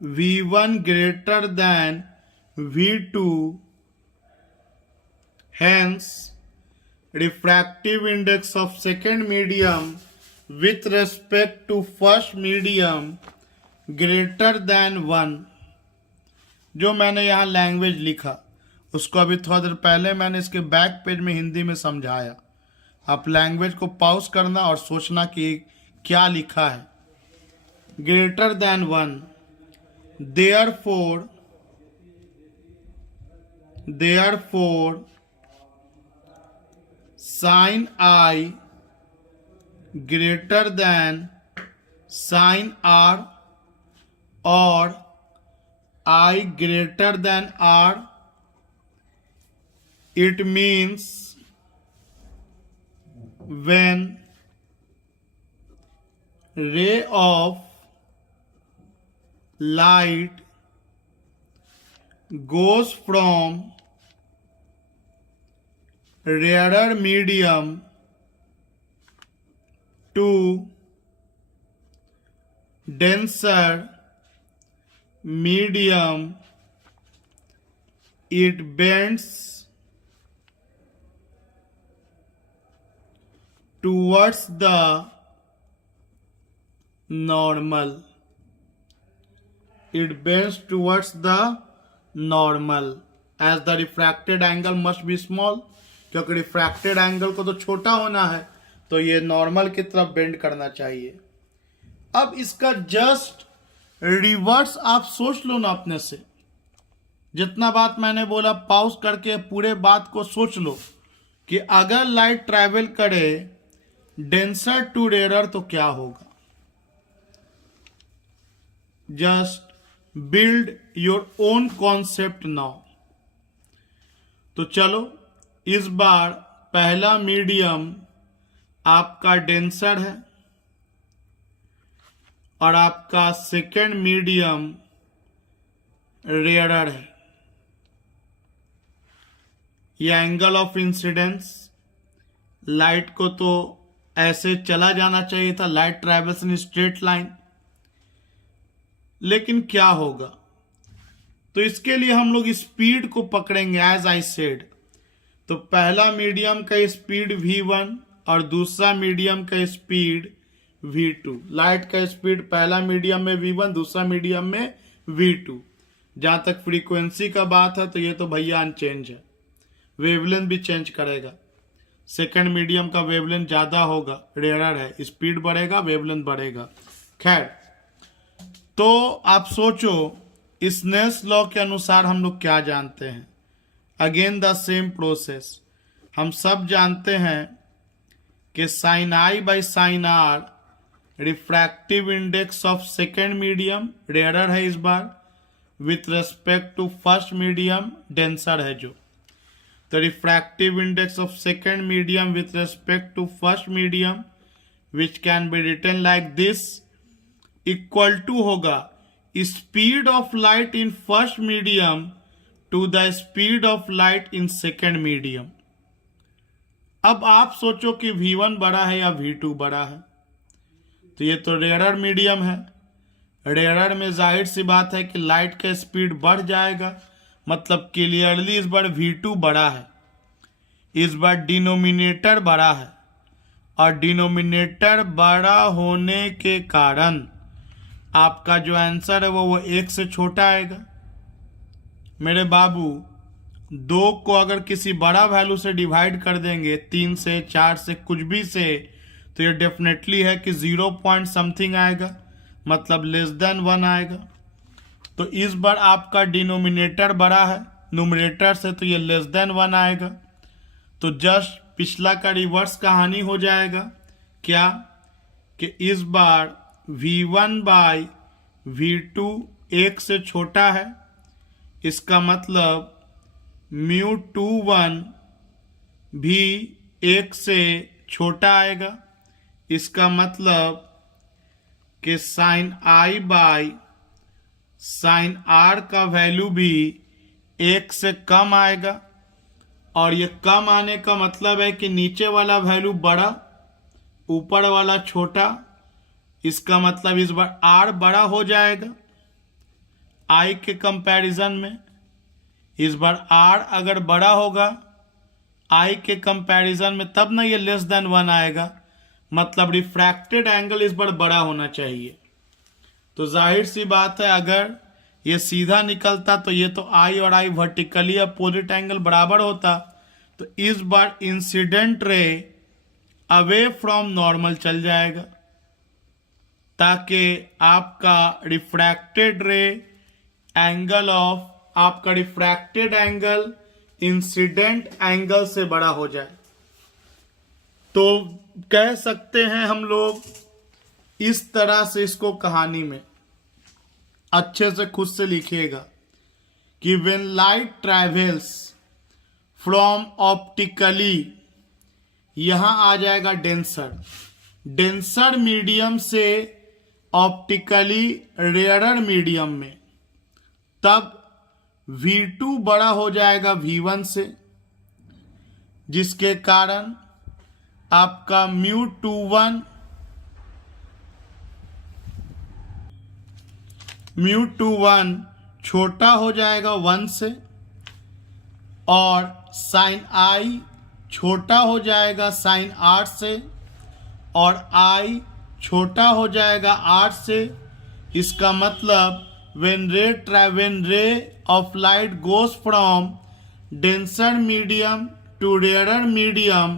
V1 greater than V2, hence refractive index of second medium with respect to first medium greater than 1। जो मैंने यहाँ लैंग्वेज लिखा उसको अभी थोड़ा देर पहले मैंने इसके बैक पेज में हिंदी में समझाया। आप लैंग्वेज को पॉज करना और सोचना कि क्या लिखा है। Greater than 1, therefore sin I greater than sin R or I greater than R, it means when ray of light goes from rarer medium to denser medium, it bends towards the normal. It bends towards the normal as the refracted angle must be small, क्योंकि refracted angle को तो छोटा होना है तो ये normal की तरफ बेंड करना चाहिए। अब इसका जस्ट रिवर्स आप सोच लो ना अपने से। जितना बात मैंने बोला पॉज करके पूरे बात को सोच लो कि अगर लाइट ट्रैवल करे डेंसर टू रेयर तो क्या होगा। Just build your own concept now. तो चलो इस बार पहला मीडियम आपका डेंसर है और आपका सेकेंड मीडियम रेयरर है। ये एंगल ऑफ इंसिडेंस लाइट को तो ऐसे चला जाना चाहिए था, light travels in straight line, लेकिन क्या होगा। तो इसके लिए हम लोग स्पीड को पकड़ेंगे एज आई सेड। तो पहला मीडियम का स्पीड v1 और दूसरा मीडियम का स्पीड v2। लाइट का स्पीड पहला मीडियम में v1, दूसरा मीडियम में v2। जहां तक फ्रीक्वेंसी का बात है तो ये तो भैया अनचेंज है, वेवलेंथ भी चेंज करेगा। सेकंड मीडियम का वेवलेंथ ज्यादा होगा, रेयरर है, स्पीड बढ़ेगा वेवलेंथ बढ़ेगा। खैर, तो आप सोचो स्नेल्स लॉ के अनुसार हम लोग क्या जानते हैं। Again the same process. हम सब जानते हैं कि sine I by sine r refractive index of second medium rarer है इस बार, with respect to first medium denser है जो। तो refractive index of second medium with respect to first medium which can be written like this equal to होगा speed of light in first medium to the speed of light in second medium. अब आप सोचो कि v1 बड़ा है या v2 बड़ा है। तो ये तो रेयरर मीडियम है, रेयरर में जाहिर सी बात है कि लाइट का स्पीड बढ़ जाएगा, मतलब क्लियरली इस बार v2 बड़ा है। इस बार डिनोमिनेटर बड़ा है और डिनोमिनेटर बड़ा होने के कारण आपका जो आंसर है वो 1 से छोटा आएगा। मेरे बाबू 2 को अगर किसी बड़ा वैल्यू से डिवाइड कर देंगे, 3 से 4 से कुछ भी से, तो ये डेफिनेटली है कि 0 पॉइंट समथिंग आएगा, मतलब लेस देन 1 आएगा। तो इस बार आपका डिनोमिनेटर बड़ा है न्यूमरेटर से, तो ये लेस देन 1 आएगा। तो जस्ट पिछला का रिवर्स कहानी हो जाएगा क्या कि इस बार v1 बाई v2 1 से छोटा है। इसका मतलब μ21 भी 1 से छोटा आएगा। इसका मतलब कि sine I by sine R का वैल्यू भी 1 से कम आएगा, और ये कम आने का मतलब है कि नीचे वाला वैल्यू बड़ा, ऊपर वाला छोटा। इसका मतलब इस बार आर बड़ा हो जाएगा आई के कंपैरिजन में। इस बार आर अगर बड़ा होगा आई के कंपैरिजन में, तब ना ये लेस देन 1 आएगा, मतलब रिफ्रैक्टेड एंगल इस बार बड़ा होना चाहिए। तो जाहिर सी बात है, अगर ये सीधा निकलता तो ये तो आई और आई वर्टिकली अपोजिट एंगल बराबर होता, तो इस बार incident ray away from normal चल जाएगा, ताकि आपका रिफ्रैक्टेड रे एंगल ऑफ आपका रिफ्रैक्टेड एंगल इंसिडेंट एंगल से बड़ा हो जाए। तो कह सकते हैं हम लोग इस तरह से, इसको कहानी में अच्छे से खुद से लिखिएगा कि when light travels from optically, यहां आ जाएगा डेंसर, डेंसर मीडियम से ऑप्टिकली रेयरर मीडियम में, तब V2 बड़ा हो जाएगा V1 से, जिसके कारण आपका μ21 छोटा हो जाएगा 1 से, और साइन आई छोटा हो जाएगा साइन आर से, और आई छोटा हो जाएगा आर से। इसका मतलब when ray of light goes from denser medium to rarer medium,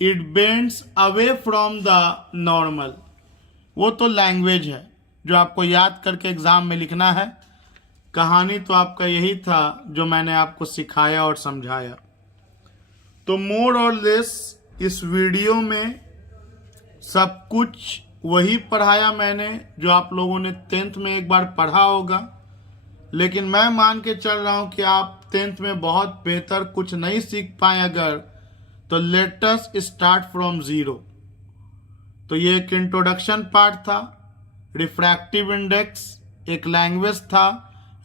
it bends away from the normal। वो तो लैंग्वेज है जो आपको याद करके एग्जाम में लिखना है। कहानी तो आपका यही था जो मैंने आपको सिखाया और समझाया। तो मोर और लेस इस वीडियो में सब कुछ वही पढ़ाया मैंने जो आप लोगों ने 10th में एक बार पढ़ा होगा, लेकिन मैं मान के चल रहा हूं कि आप 10th में बहुत बेहतर कुछ नहीं सीख पाए अगर, तो let us start from zero. तो ये एक इंट्रोडक्शन पार्ट था, रिफ्रैक्टिव इंडेक्स एक लैंग्वेज था,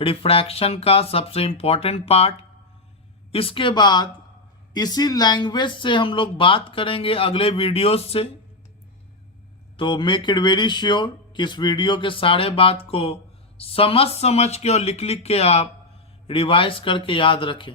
रिफ्रैक्शन का सबसे इंपॉर्टेंट पार्ट। इसके बाद इसी लैंग्वेज से हम लोग बात करेंगे अगले वीडियोस से। तो मेक इट वेरी श्योर कि इस वीडियो के सारे बात को समझ के और लिख के आप रिवाइज करके याद रखें।